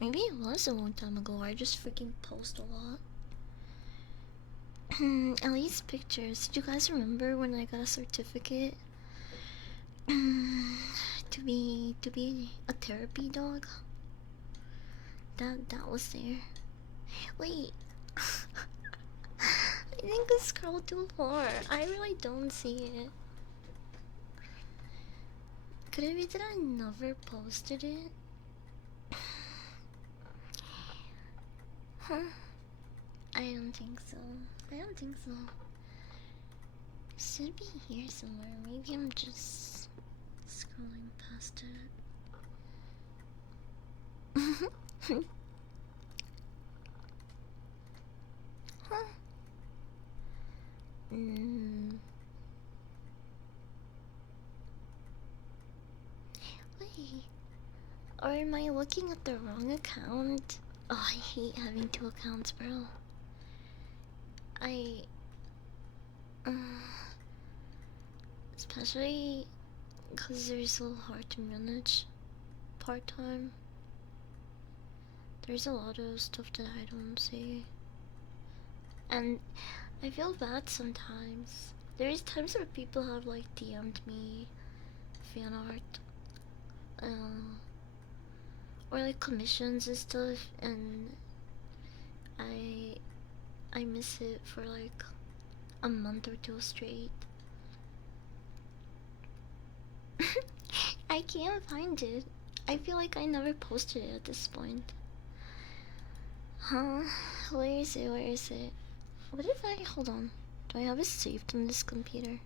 Maybe it was a long time ago. I just freaking post a lot. At least pictures. Do you guys remember when I got a certificate to be a therapy dog? That was there. Wait. I think I scrolled too far. I really don't see it. Could it be that I never posted it? Huh? I don't think so. I don't think so. Should be here somewhere. Maybe I'm just scrolling past it. Huh? Wait. Or am I looking at the wrong account? Oh, I hate having two accounts, bro. Uh, especially because they're so hard to manage part-time. There's a lot of stuff that I don't see. And I feel bad sometimes. There's times where people have like DM'd me fan art. Or like commissions and stuff, and I miss it for like a month or two straight. I can't find it. I feel like I never posted it at this point. Huh? Where is it? Where is it? What if I hold on? Do I have it saved on this computer?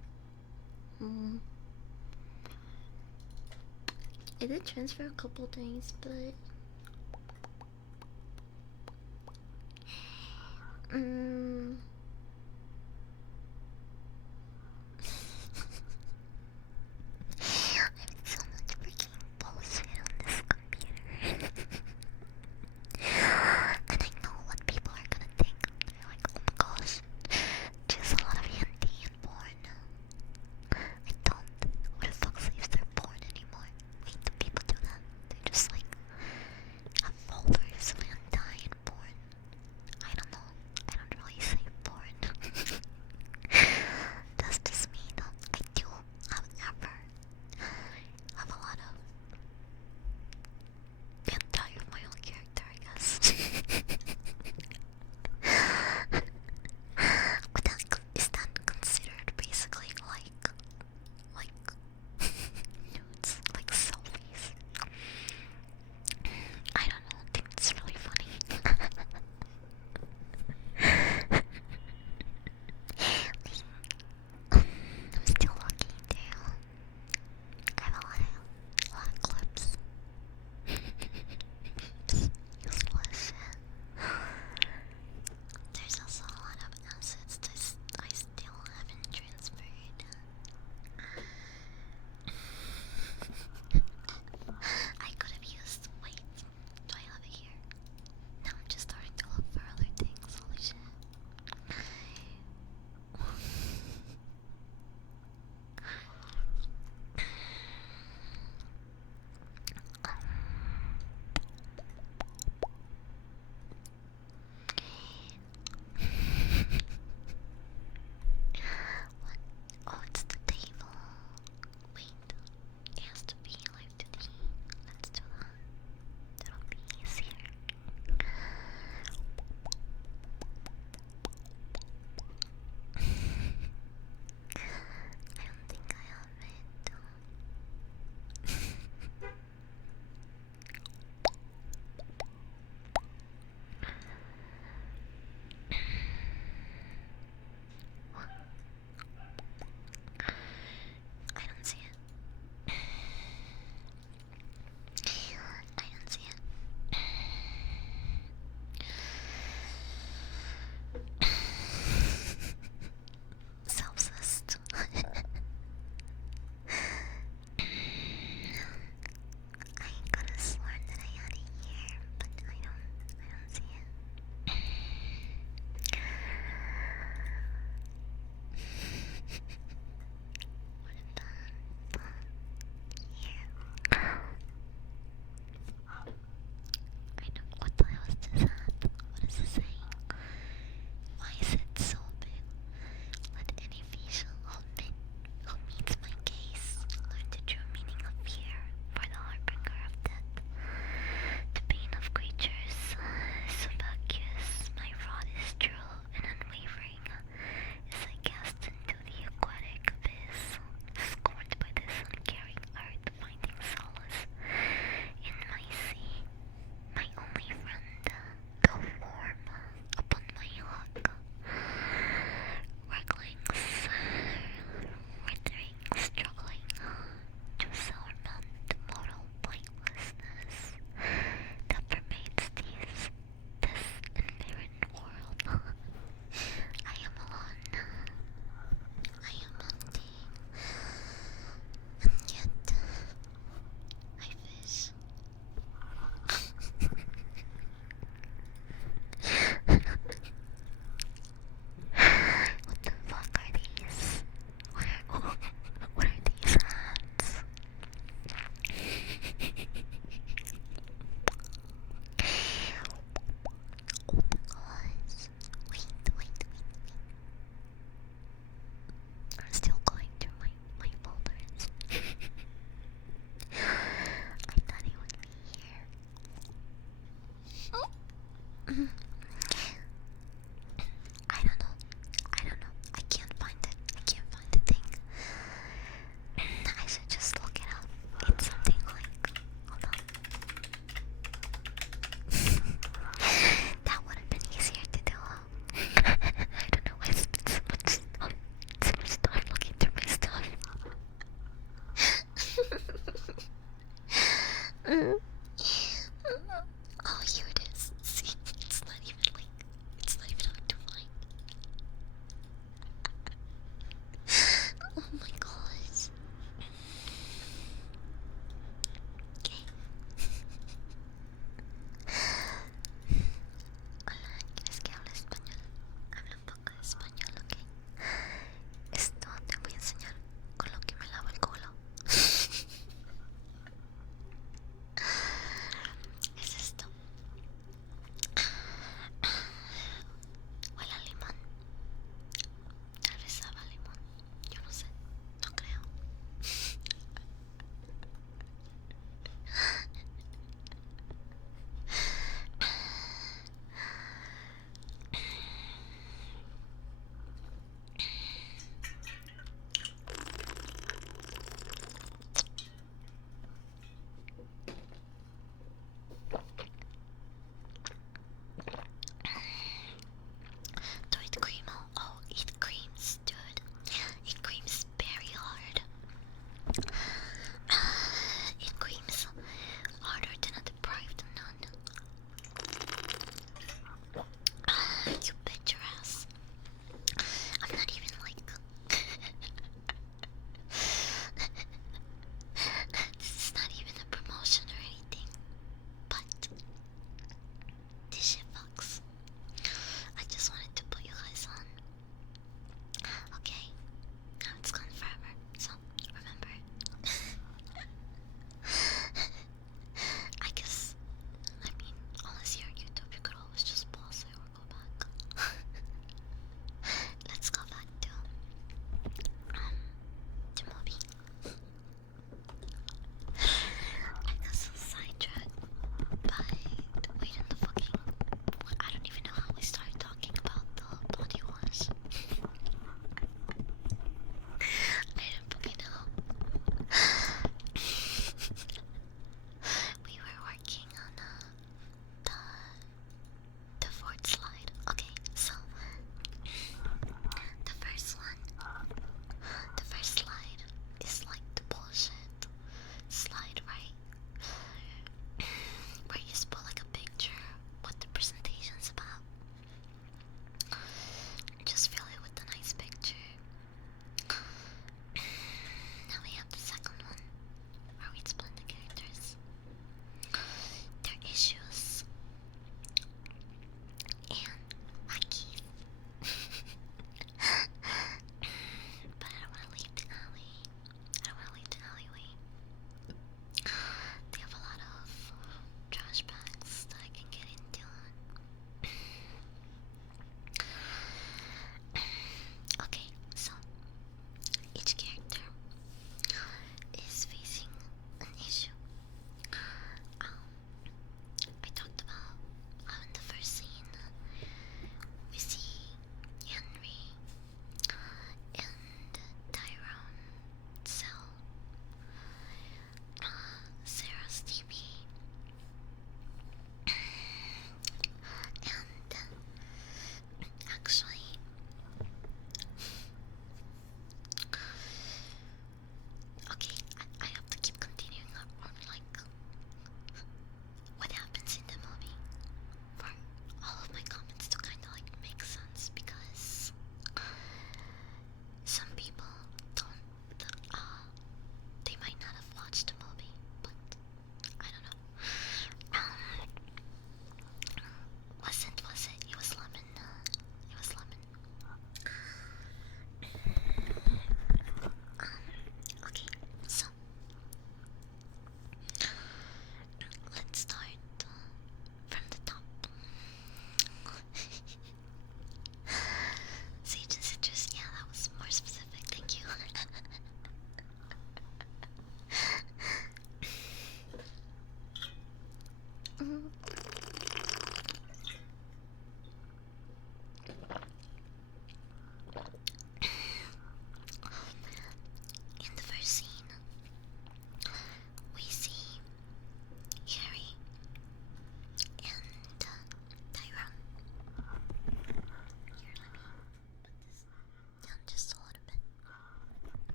I did transfer a couple things, but so much freaking bullshit on this computer. And I know what people are gonna think. They're like, oh my gosh, there's a lot of hentai and porn. I don't. Who the fuck saves their porn anymore? Wait, do people do that? They're just like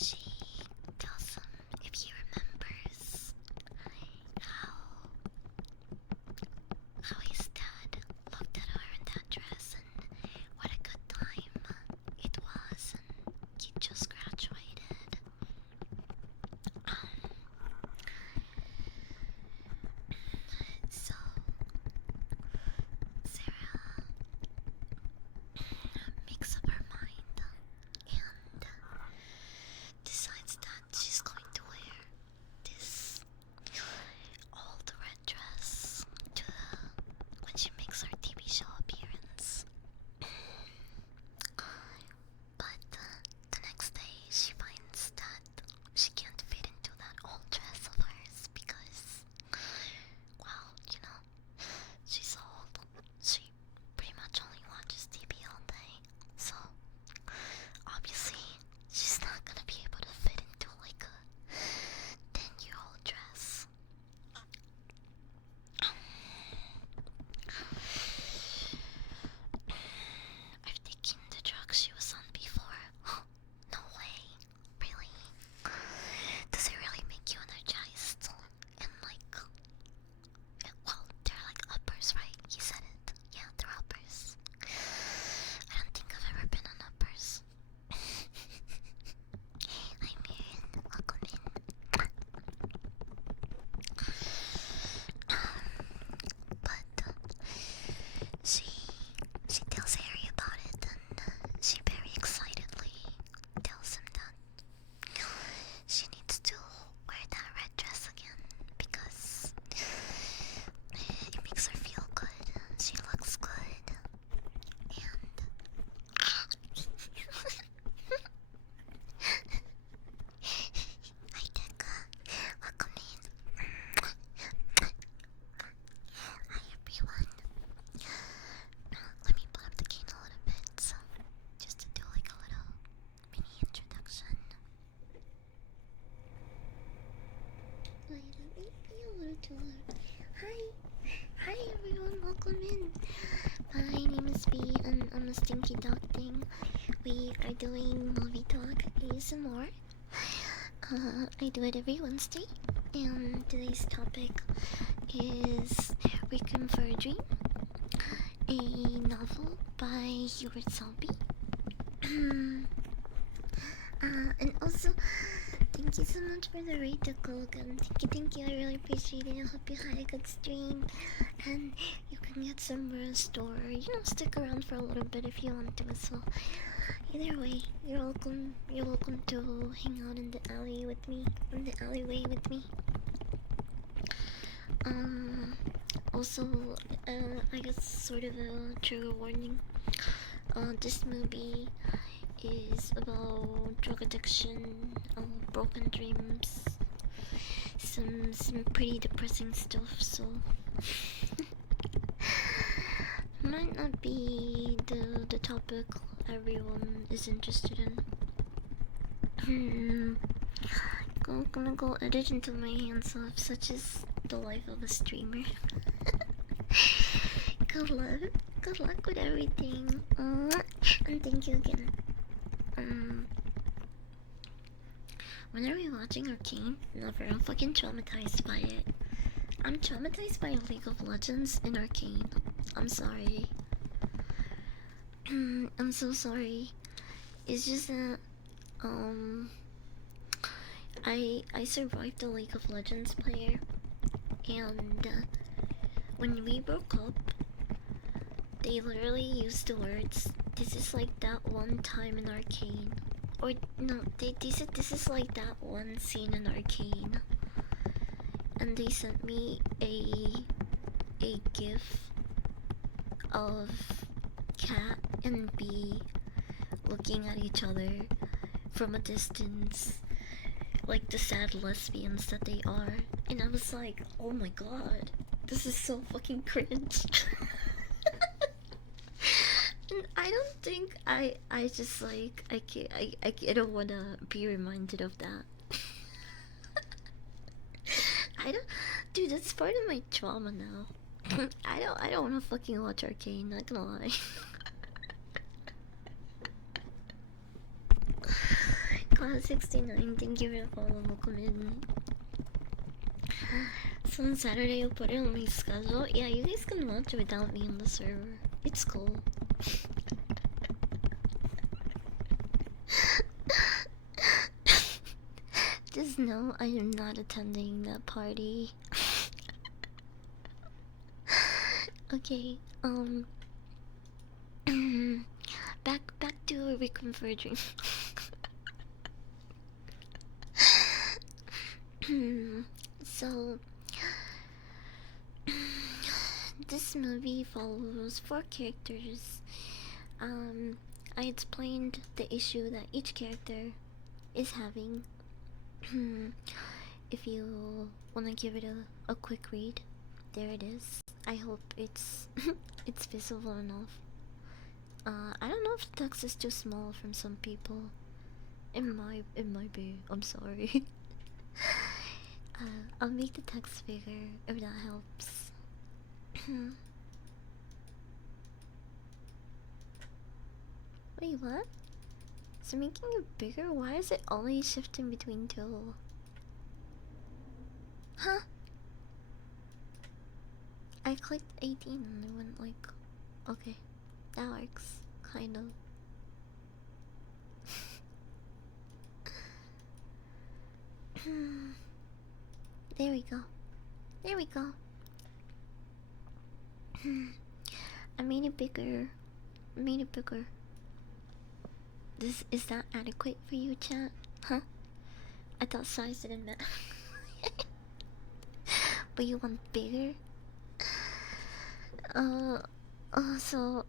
she tells him if he remembers how his dad looked at her in that dress and what a good time it was, and he just graduated. So Sarah makes up her mind and decides that she's going to wear this old red dress to when she makes her TV show appearance. But the next day she finds that she can't fit into that old dress of hers because, well, you know, she's old. She pretty much only watches TV all day. So, obviously, she's not gonna be able to fit into like a 10-year-old dress. I've taken the drugs she was on before. No way. Really? Does it really make you energized? And like, well, they're like uppers, right? He said it. Yeah, they're uppers. I don't think I've ever been on uppers. Hi, Marion. Welcome in. But she tells Harry about it, and she very excitedly tells him that she needs to wear that red dress again because it makes her feel good. She looks good, and hi, Decca. Welcome in. Hi, everyone. Let me put up the gain a little bit, so just to do like a little mini introduction. Wait, that may be a little too loud. Hi everyone, welcome in. My name is B, and I'm a stinky dog thing. We are doing movie talk ASMR. I do it every Wednesday, and today's topic is Requiem for a Dream, a novel by Hubert Selby. And also, thank you so much for the raid to Kogan. Thank you, I really appreciate it. I hope you had a good stream, and you can get some rest or, you know, stick around for a little bit if you want to as well. Either way, you're welcome to hang out in the alley with me, in the alleyway with me. Also, I guess sort of a trigger warning. This movie is about drug addiction, broken dreams, some pretty depressing stuff, so might not be the topic everyone is interested in. Gonna go edit until my hands off, such as the life of a streamer. Good luck with everything. And thank you again. When are we watching Arcane? Never. I'm fucking traumatized by it. I'm traumatized by League of Legends and Arcane. I'm sorry. I'm so sorry. It's just that, I survived the League of Legends player, and when we broke up, they literally used the words, "This is like that one time in Arcane," or no, they said this is like that one scene in Arcane, and they sent me a gif of Cat and B looking at each other from a distance, like the sad lesbians that they are, and I was like, oh my god, this is so fucking cringe. And I don't think I just like I don't wanna be reminded of that. I don't, dude, that's part of my trauma now. I don't wanna fucking watch Arcane, not gonna lie. Class 69, thank you for the follow. Welcome in. So on Saturday, I'll put it on my schedule. Yeah, you guys can watch it without me on the server. It's cool. Just know I am not attending that party. Okay, back to reconverging. So, this movie follows four characters. I explained the issue that each character is having. If you wanna give it a quick read, there it is. I hope it's it's visible enough. I don't know if the text is too small from some people. It might be. I'm sorry. I'll make the text bigger if that helps. Wait, what? So making it bigger? Why is it only shifting between two? Huh? I clicked 18 and it went like, okay, that works, kind of. There we go. There we go. I made it bigger. I made it bigger. Is that adequate for you, chat? Huh? I thought size didn't matter. But you want bigger? Uh, so,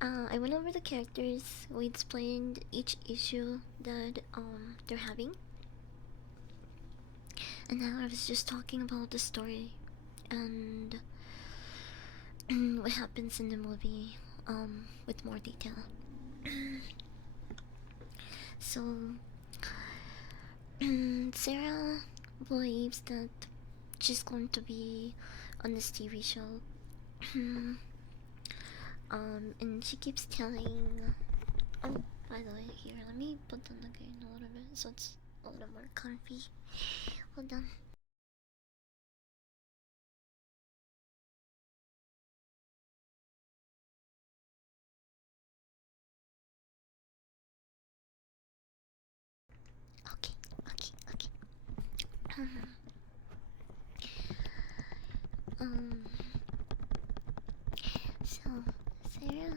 I went over the characters. We explained each issue that they're having, and now I was just talking about the story and what happens in the movie with more detail. So, Sarah believes that she's going to be on this TV show. And she keeps telling. Oh, by the way, here, let me put down the gain a little bit so it's a little more comfy. Hold on. Okay, okay, okay. Um, so Sarah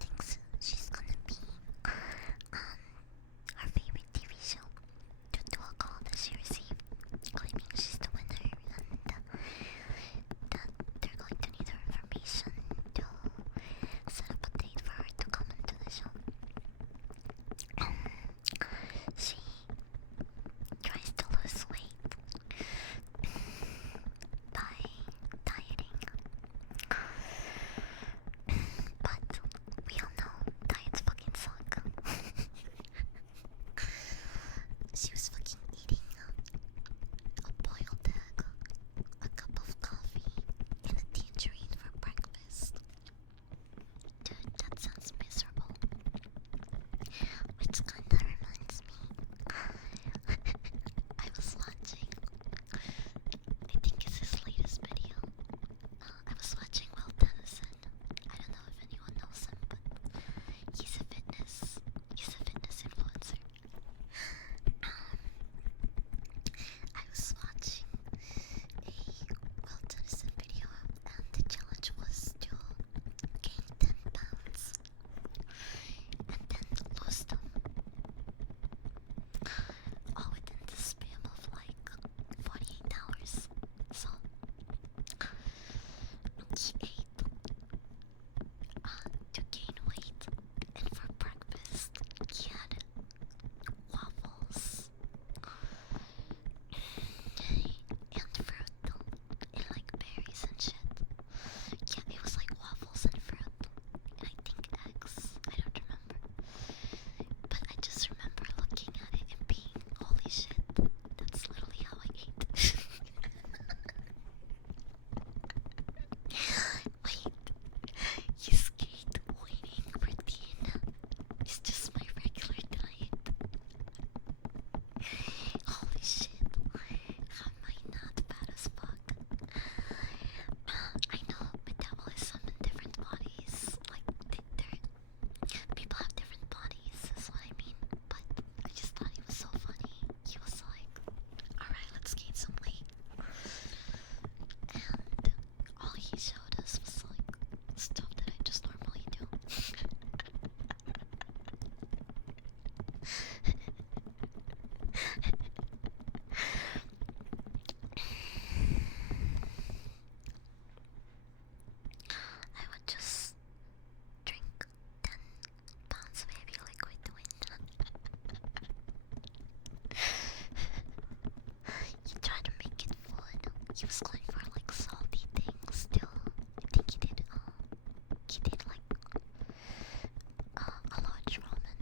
thinks she's gonna be her favorite TV show due to a call that she received claiming she's the winner and that they're going to need her information to set up a date for her to come into the show. She tries to lose weight by dieting, but I would just drink 10 pounds of heavy liquid when you try to make it food. He was going for like salty things still. I think he did like a large ramen.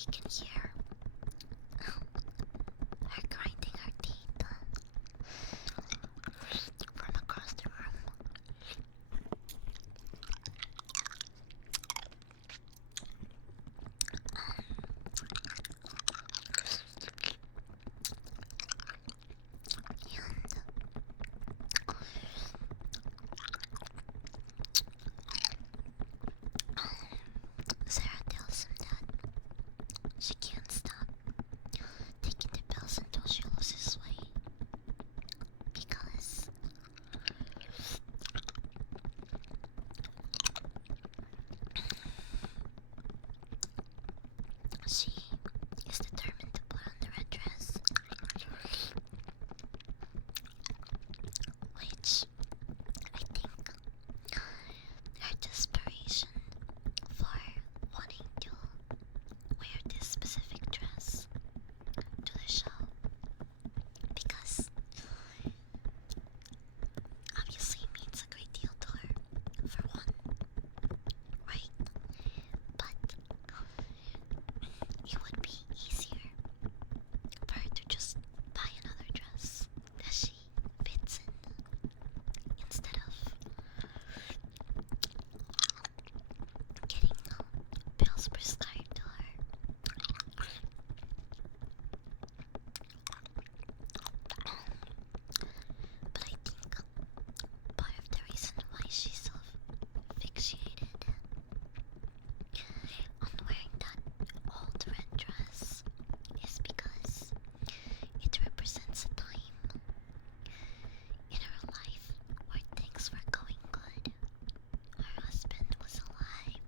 you can hear her grinding her teeth from across the room. Sarah tells him that she can't stop taking the pills until she loses weight because she is determined to put on the red dress, which I think her desperation for wanting to wear this specific dress to the show, because obviously it means a great deal to her, for one, right? But it would be easier for her to just buy another dress that she fits in instead of getting pills prescribed to her. But I think part of the reason why she's so fixated on wearing that old red dress is because it represents a time in her life where things were going good. Her husband was alive.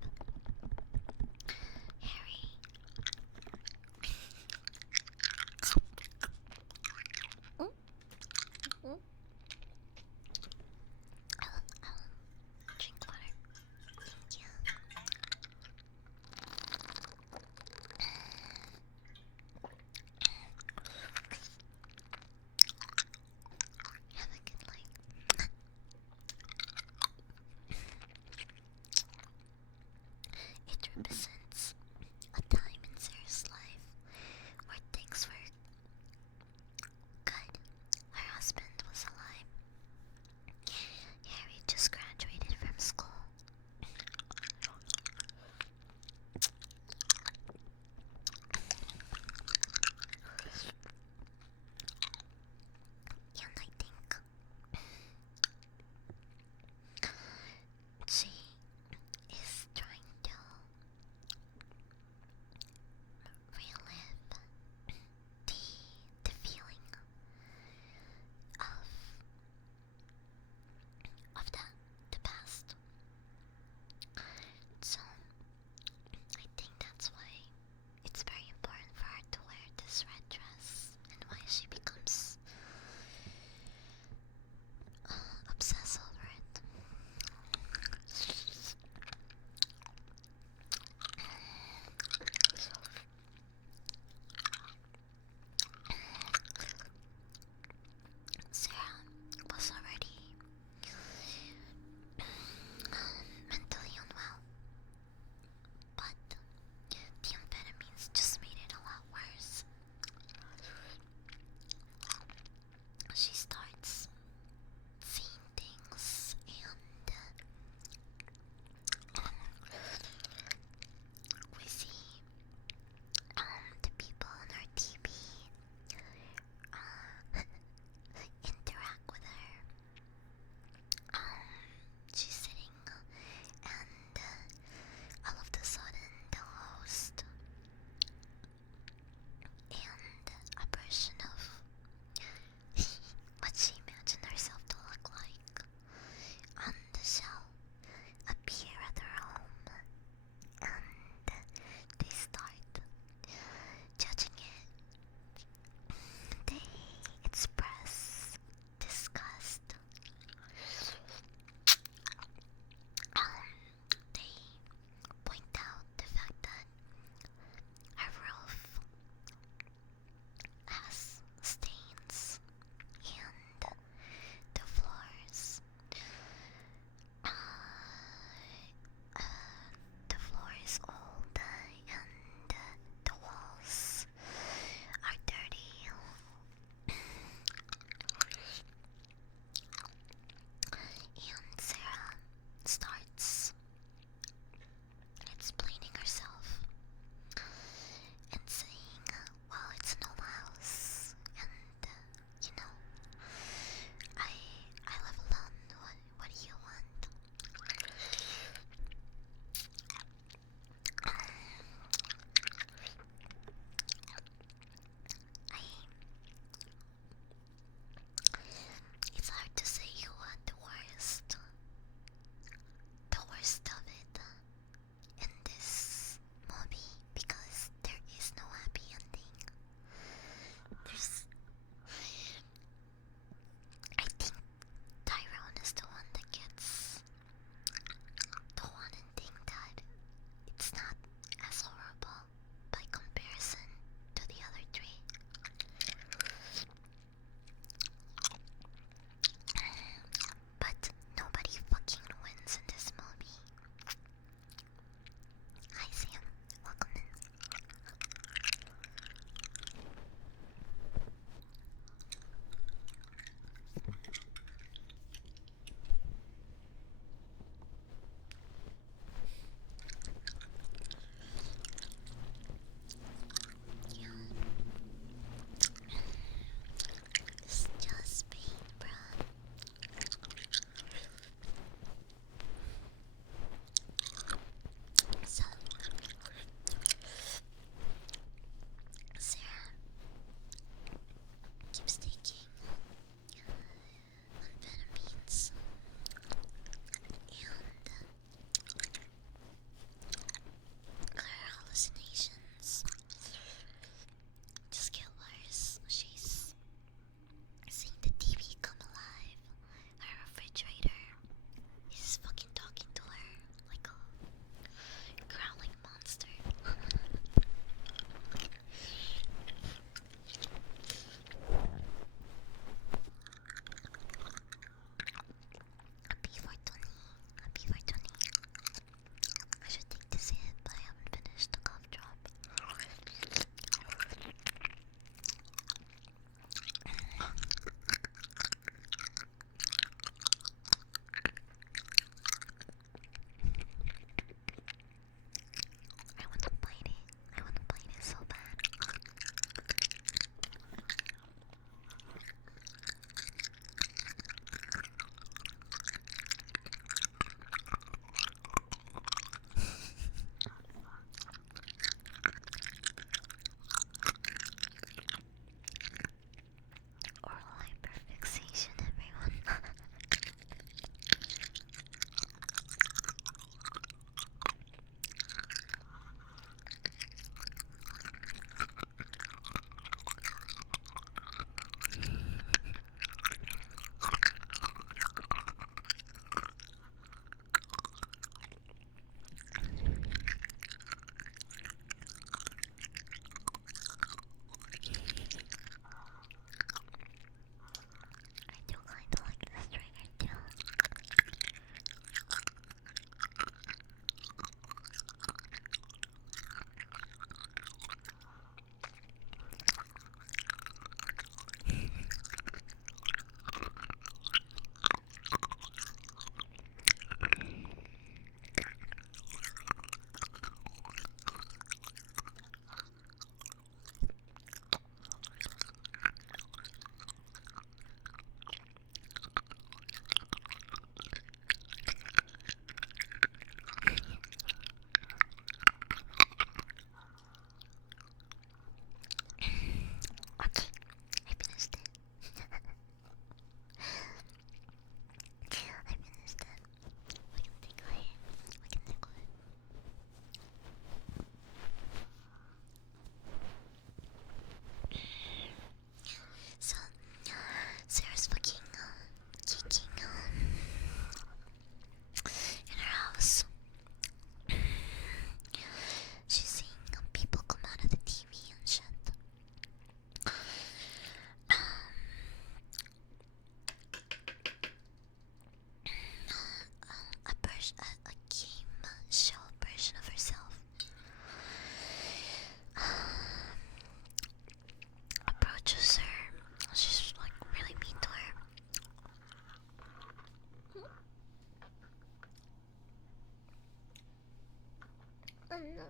no.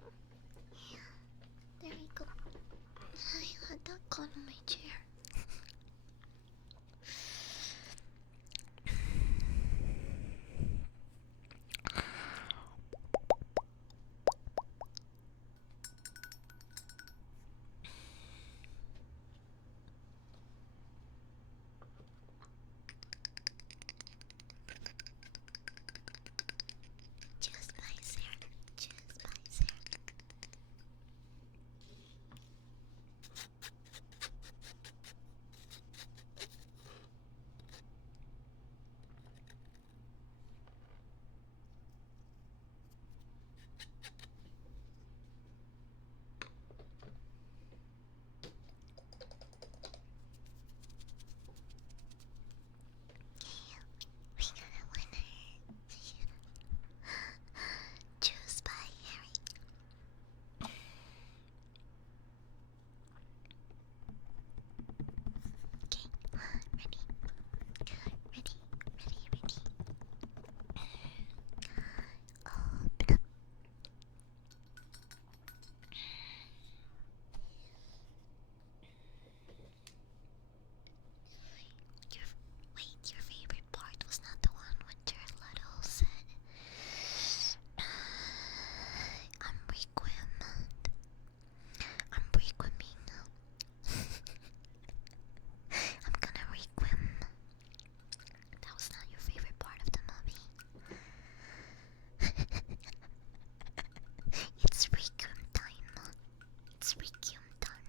There we go. I had that caught on my chair. Just by Sarah. Just by Sarah. We got a winner. Choose by Harry. Okay, ready? Ready, ready, ready. Open up. Your favorite part was not the one when Jared Leto said, I'm Requiem. I'm Requieming. I'm gonna Requiem. That was not your favorite part of the movie. It's Requiem time. It's Requiem time.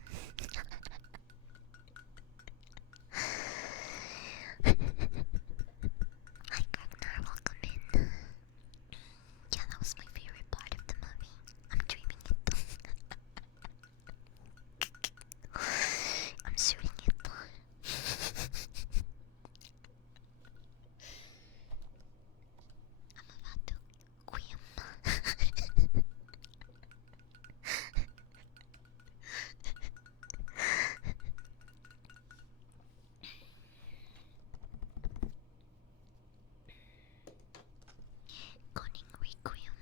Hi Ragnar, welcome in. Yeah, that was my favorite part of the movie. I'm dreaming it. I'm shooting it. I'm about to quim. Conning Requiem.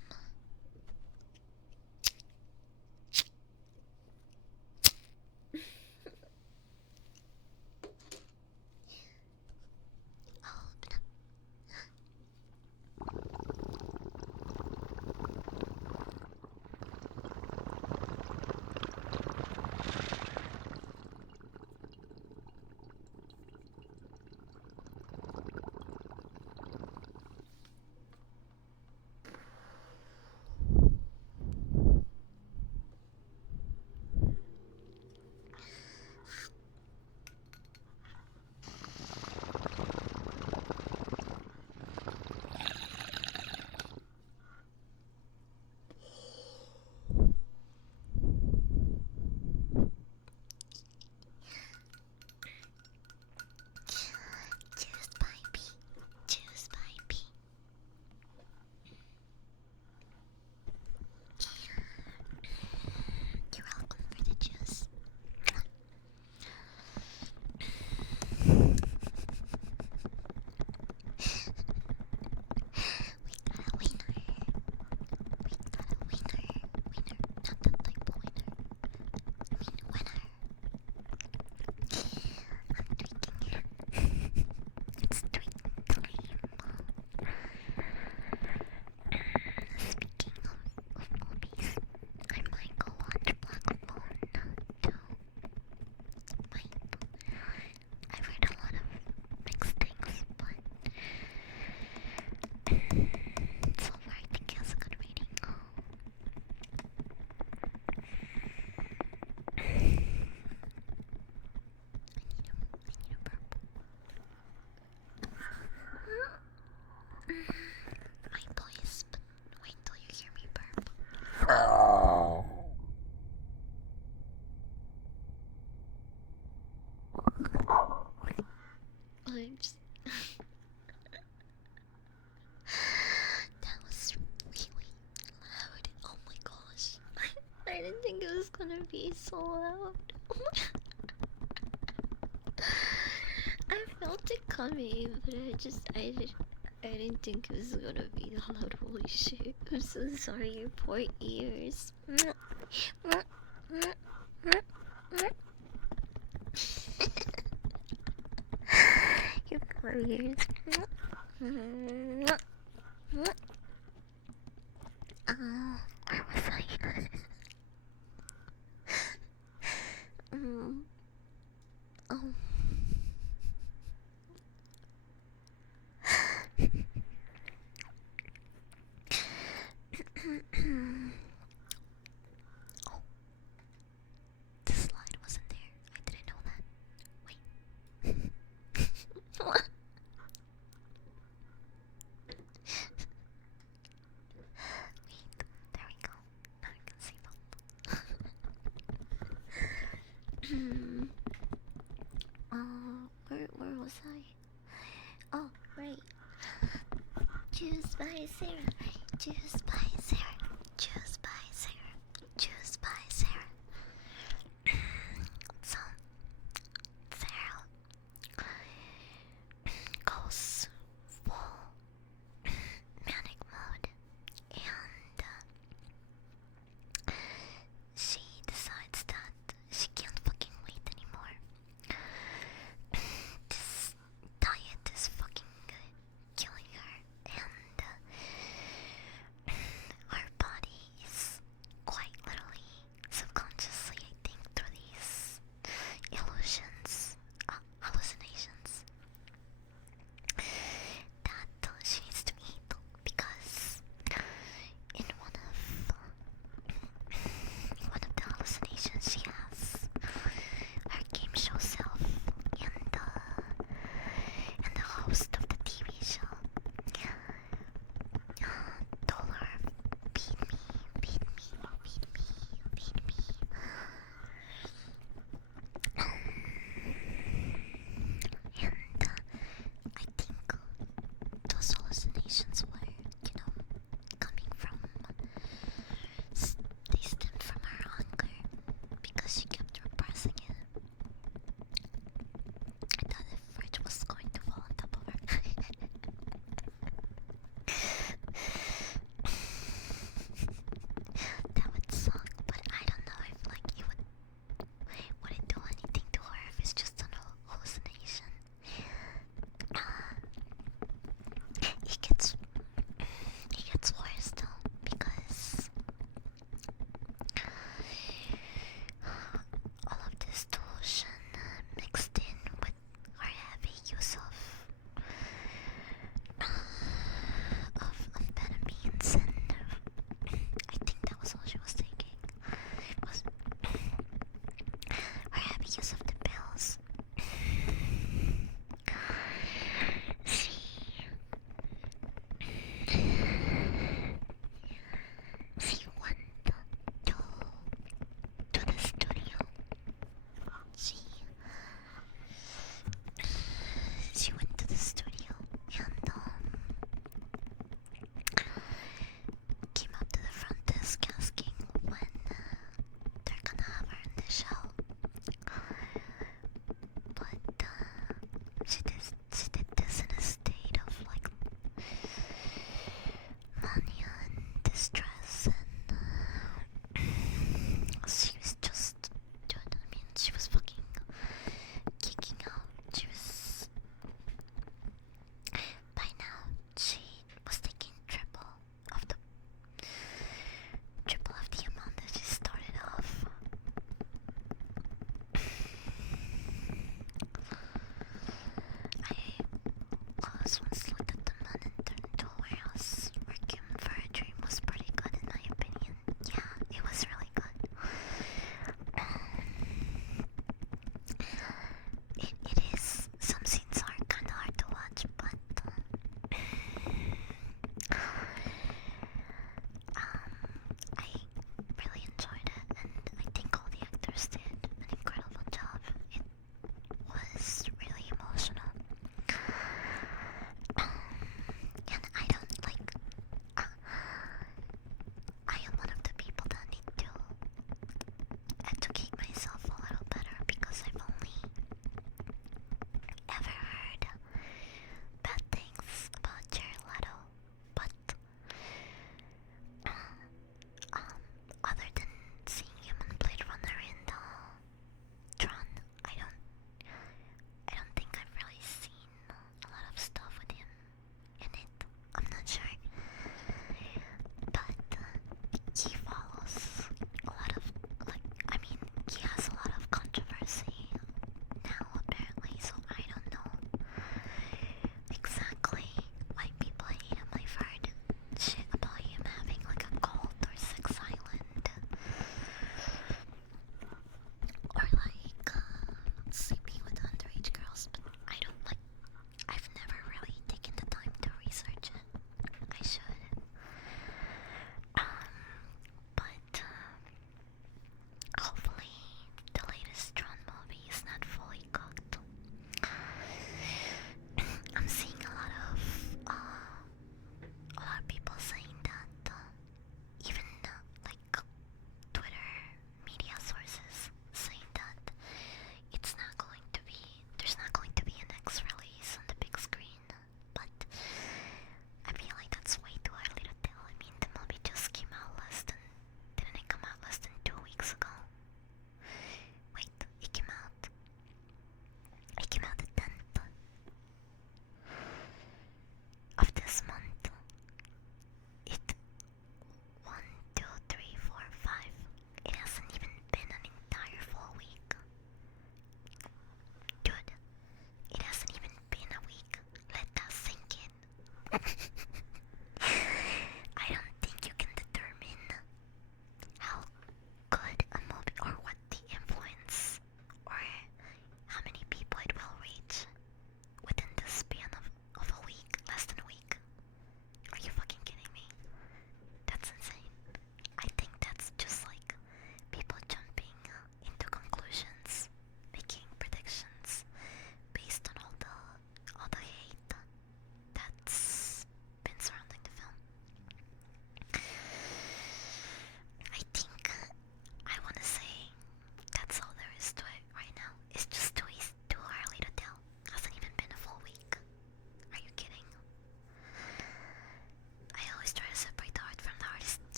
I'll open up. Choose by B. Choose by B. You're welcome for the juice. We got a winner. We got a winner. Winner. Not that type of winner. I mean winner. I'm tweaking it. It's tweaking time. Speaking of movies, I might go watch Black Phone too. Might. I've heard a lot of mixed things, but so far I think it has a good rating. I need a burp. My voice, but wait till you hear me burp. Oops. That was really loud. Oh my gosh. I didn't think it was gonna be so loud. I felt it coming, but I I didn't think it was gonna be that loud. Holy shit. I'm so sorry, your poor ears. Your poor ears. Where was I? um, oh. Oh, the slide wasn't there. I didn't know that. Wait. What? Wait, there we go. Now I can see them. Where was I? Oh, right. Choose by Sarah. Choose by Sarah. Choose by Sarah. Choose by Sarah. So, Sarah goes full manic mode and she decides that she can't fucking wait anymore. This diet is fucking killing her, and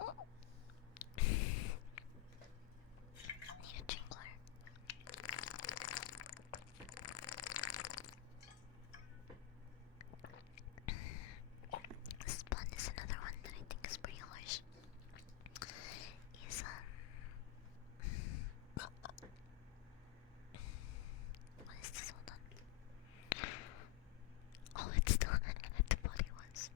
Oh. Need a jingler. Spun is another one that I think is pretty harsh. Is what is this? Hold on. Oh, it's the body ones.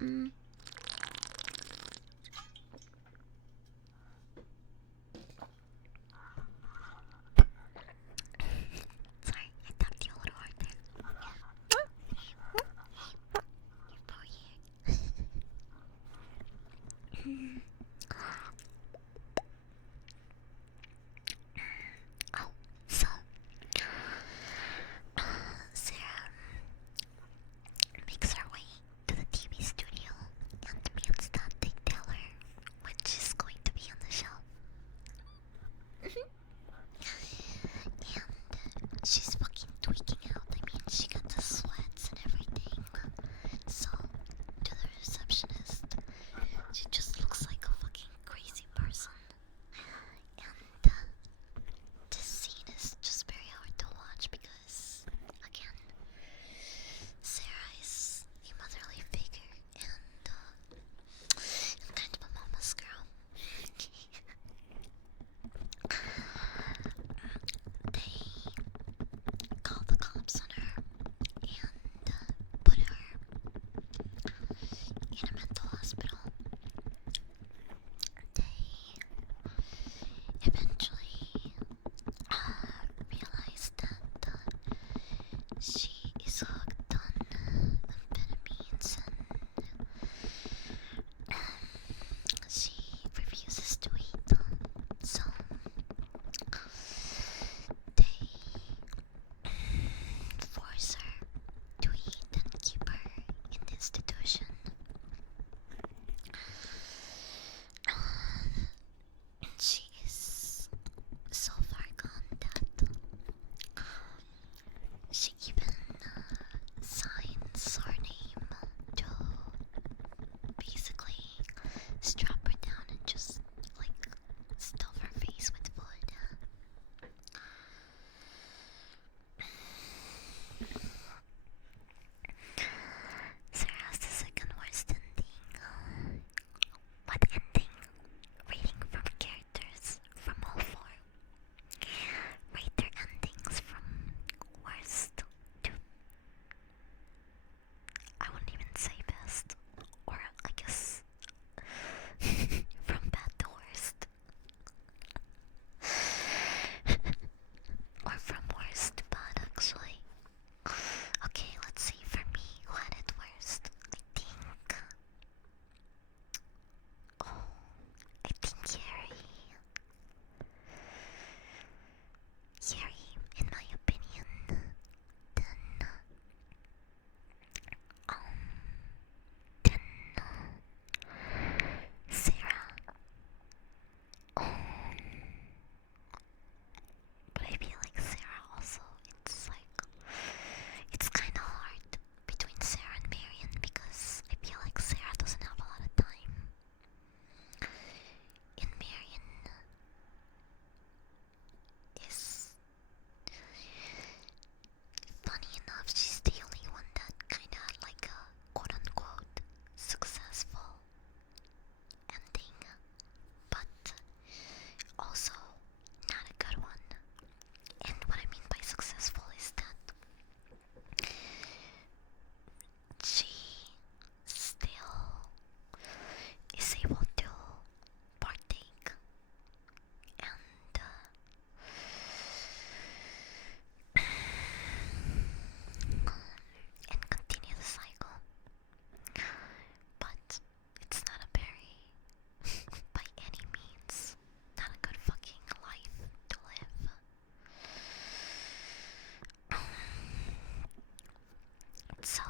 Mm. Sorry, I tapped you a little hard there. Oh, so Sarah makes her way to the TV studio and demands that they tell her when she's going to be on the show. And she's fucking tweaking out. I mean, she got the sweats and everything. So, to the receptionist, she just looks like a fucking crazy person. And this scene is just very hard to watch because, again, Sarah is a motherly figure and kind of a mama's girl. They call the cops on her and put her in a mental hospital. They eventually realized that she is hooked on amphetamines and she refuses to eat. So they force her to eat and keep her in the institution. She is so far gone that she even signs her name to basically strap her down and just like stuff her face with food. Sarah has the second worst ending. What ending? Reading from characters from all four. Rate their endings from worst to, I wouldn't even say best, or I guess from bad to worst. Or from worst to bad, actually. Okay, let's see. For me, who had it worst? I think Yeri. Yeri, in my opinion. Then, um, then, Sarah. But I feel like Sarah also, it's kinda hard between Sarah and Marion because I feel like Sarah doesn't have a lot of time. And Marion is, funny enough, she's the only one that kinda had like a quote unquote successful ending, but also not a good one. And what I mean by successful is that she still is able to partake and and continue the cycle. But it's not a very, by any means, not a good fucking life to live. So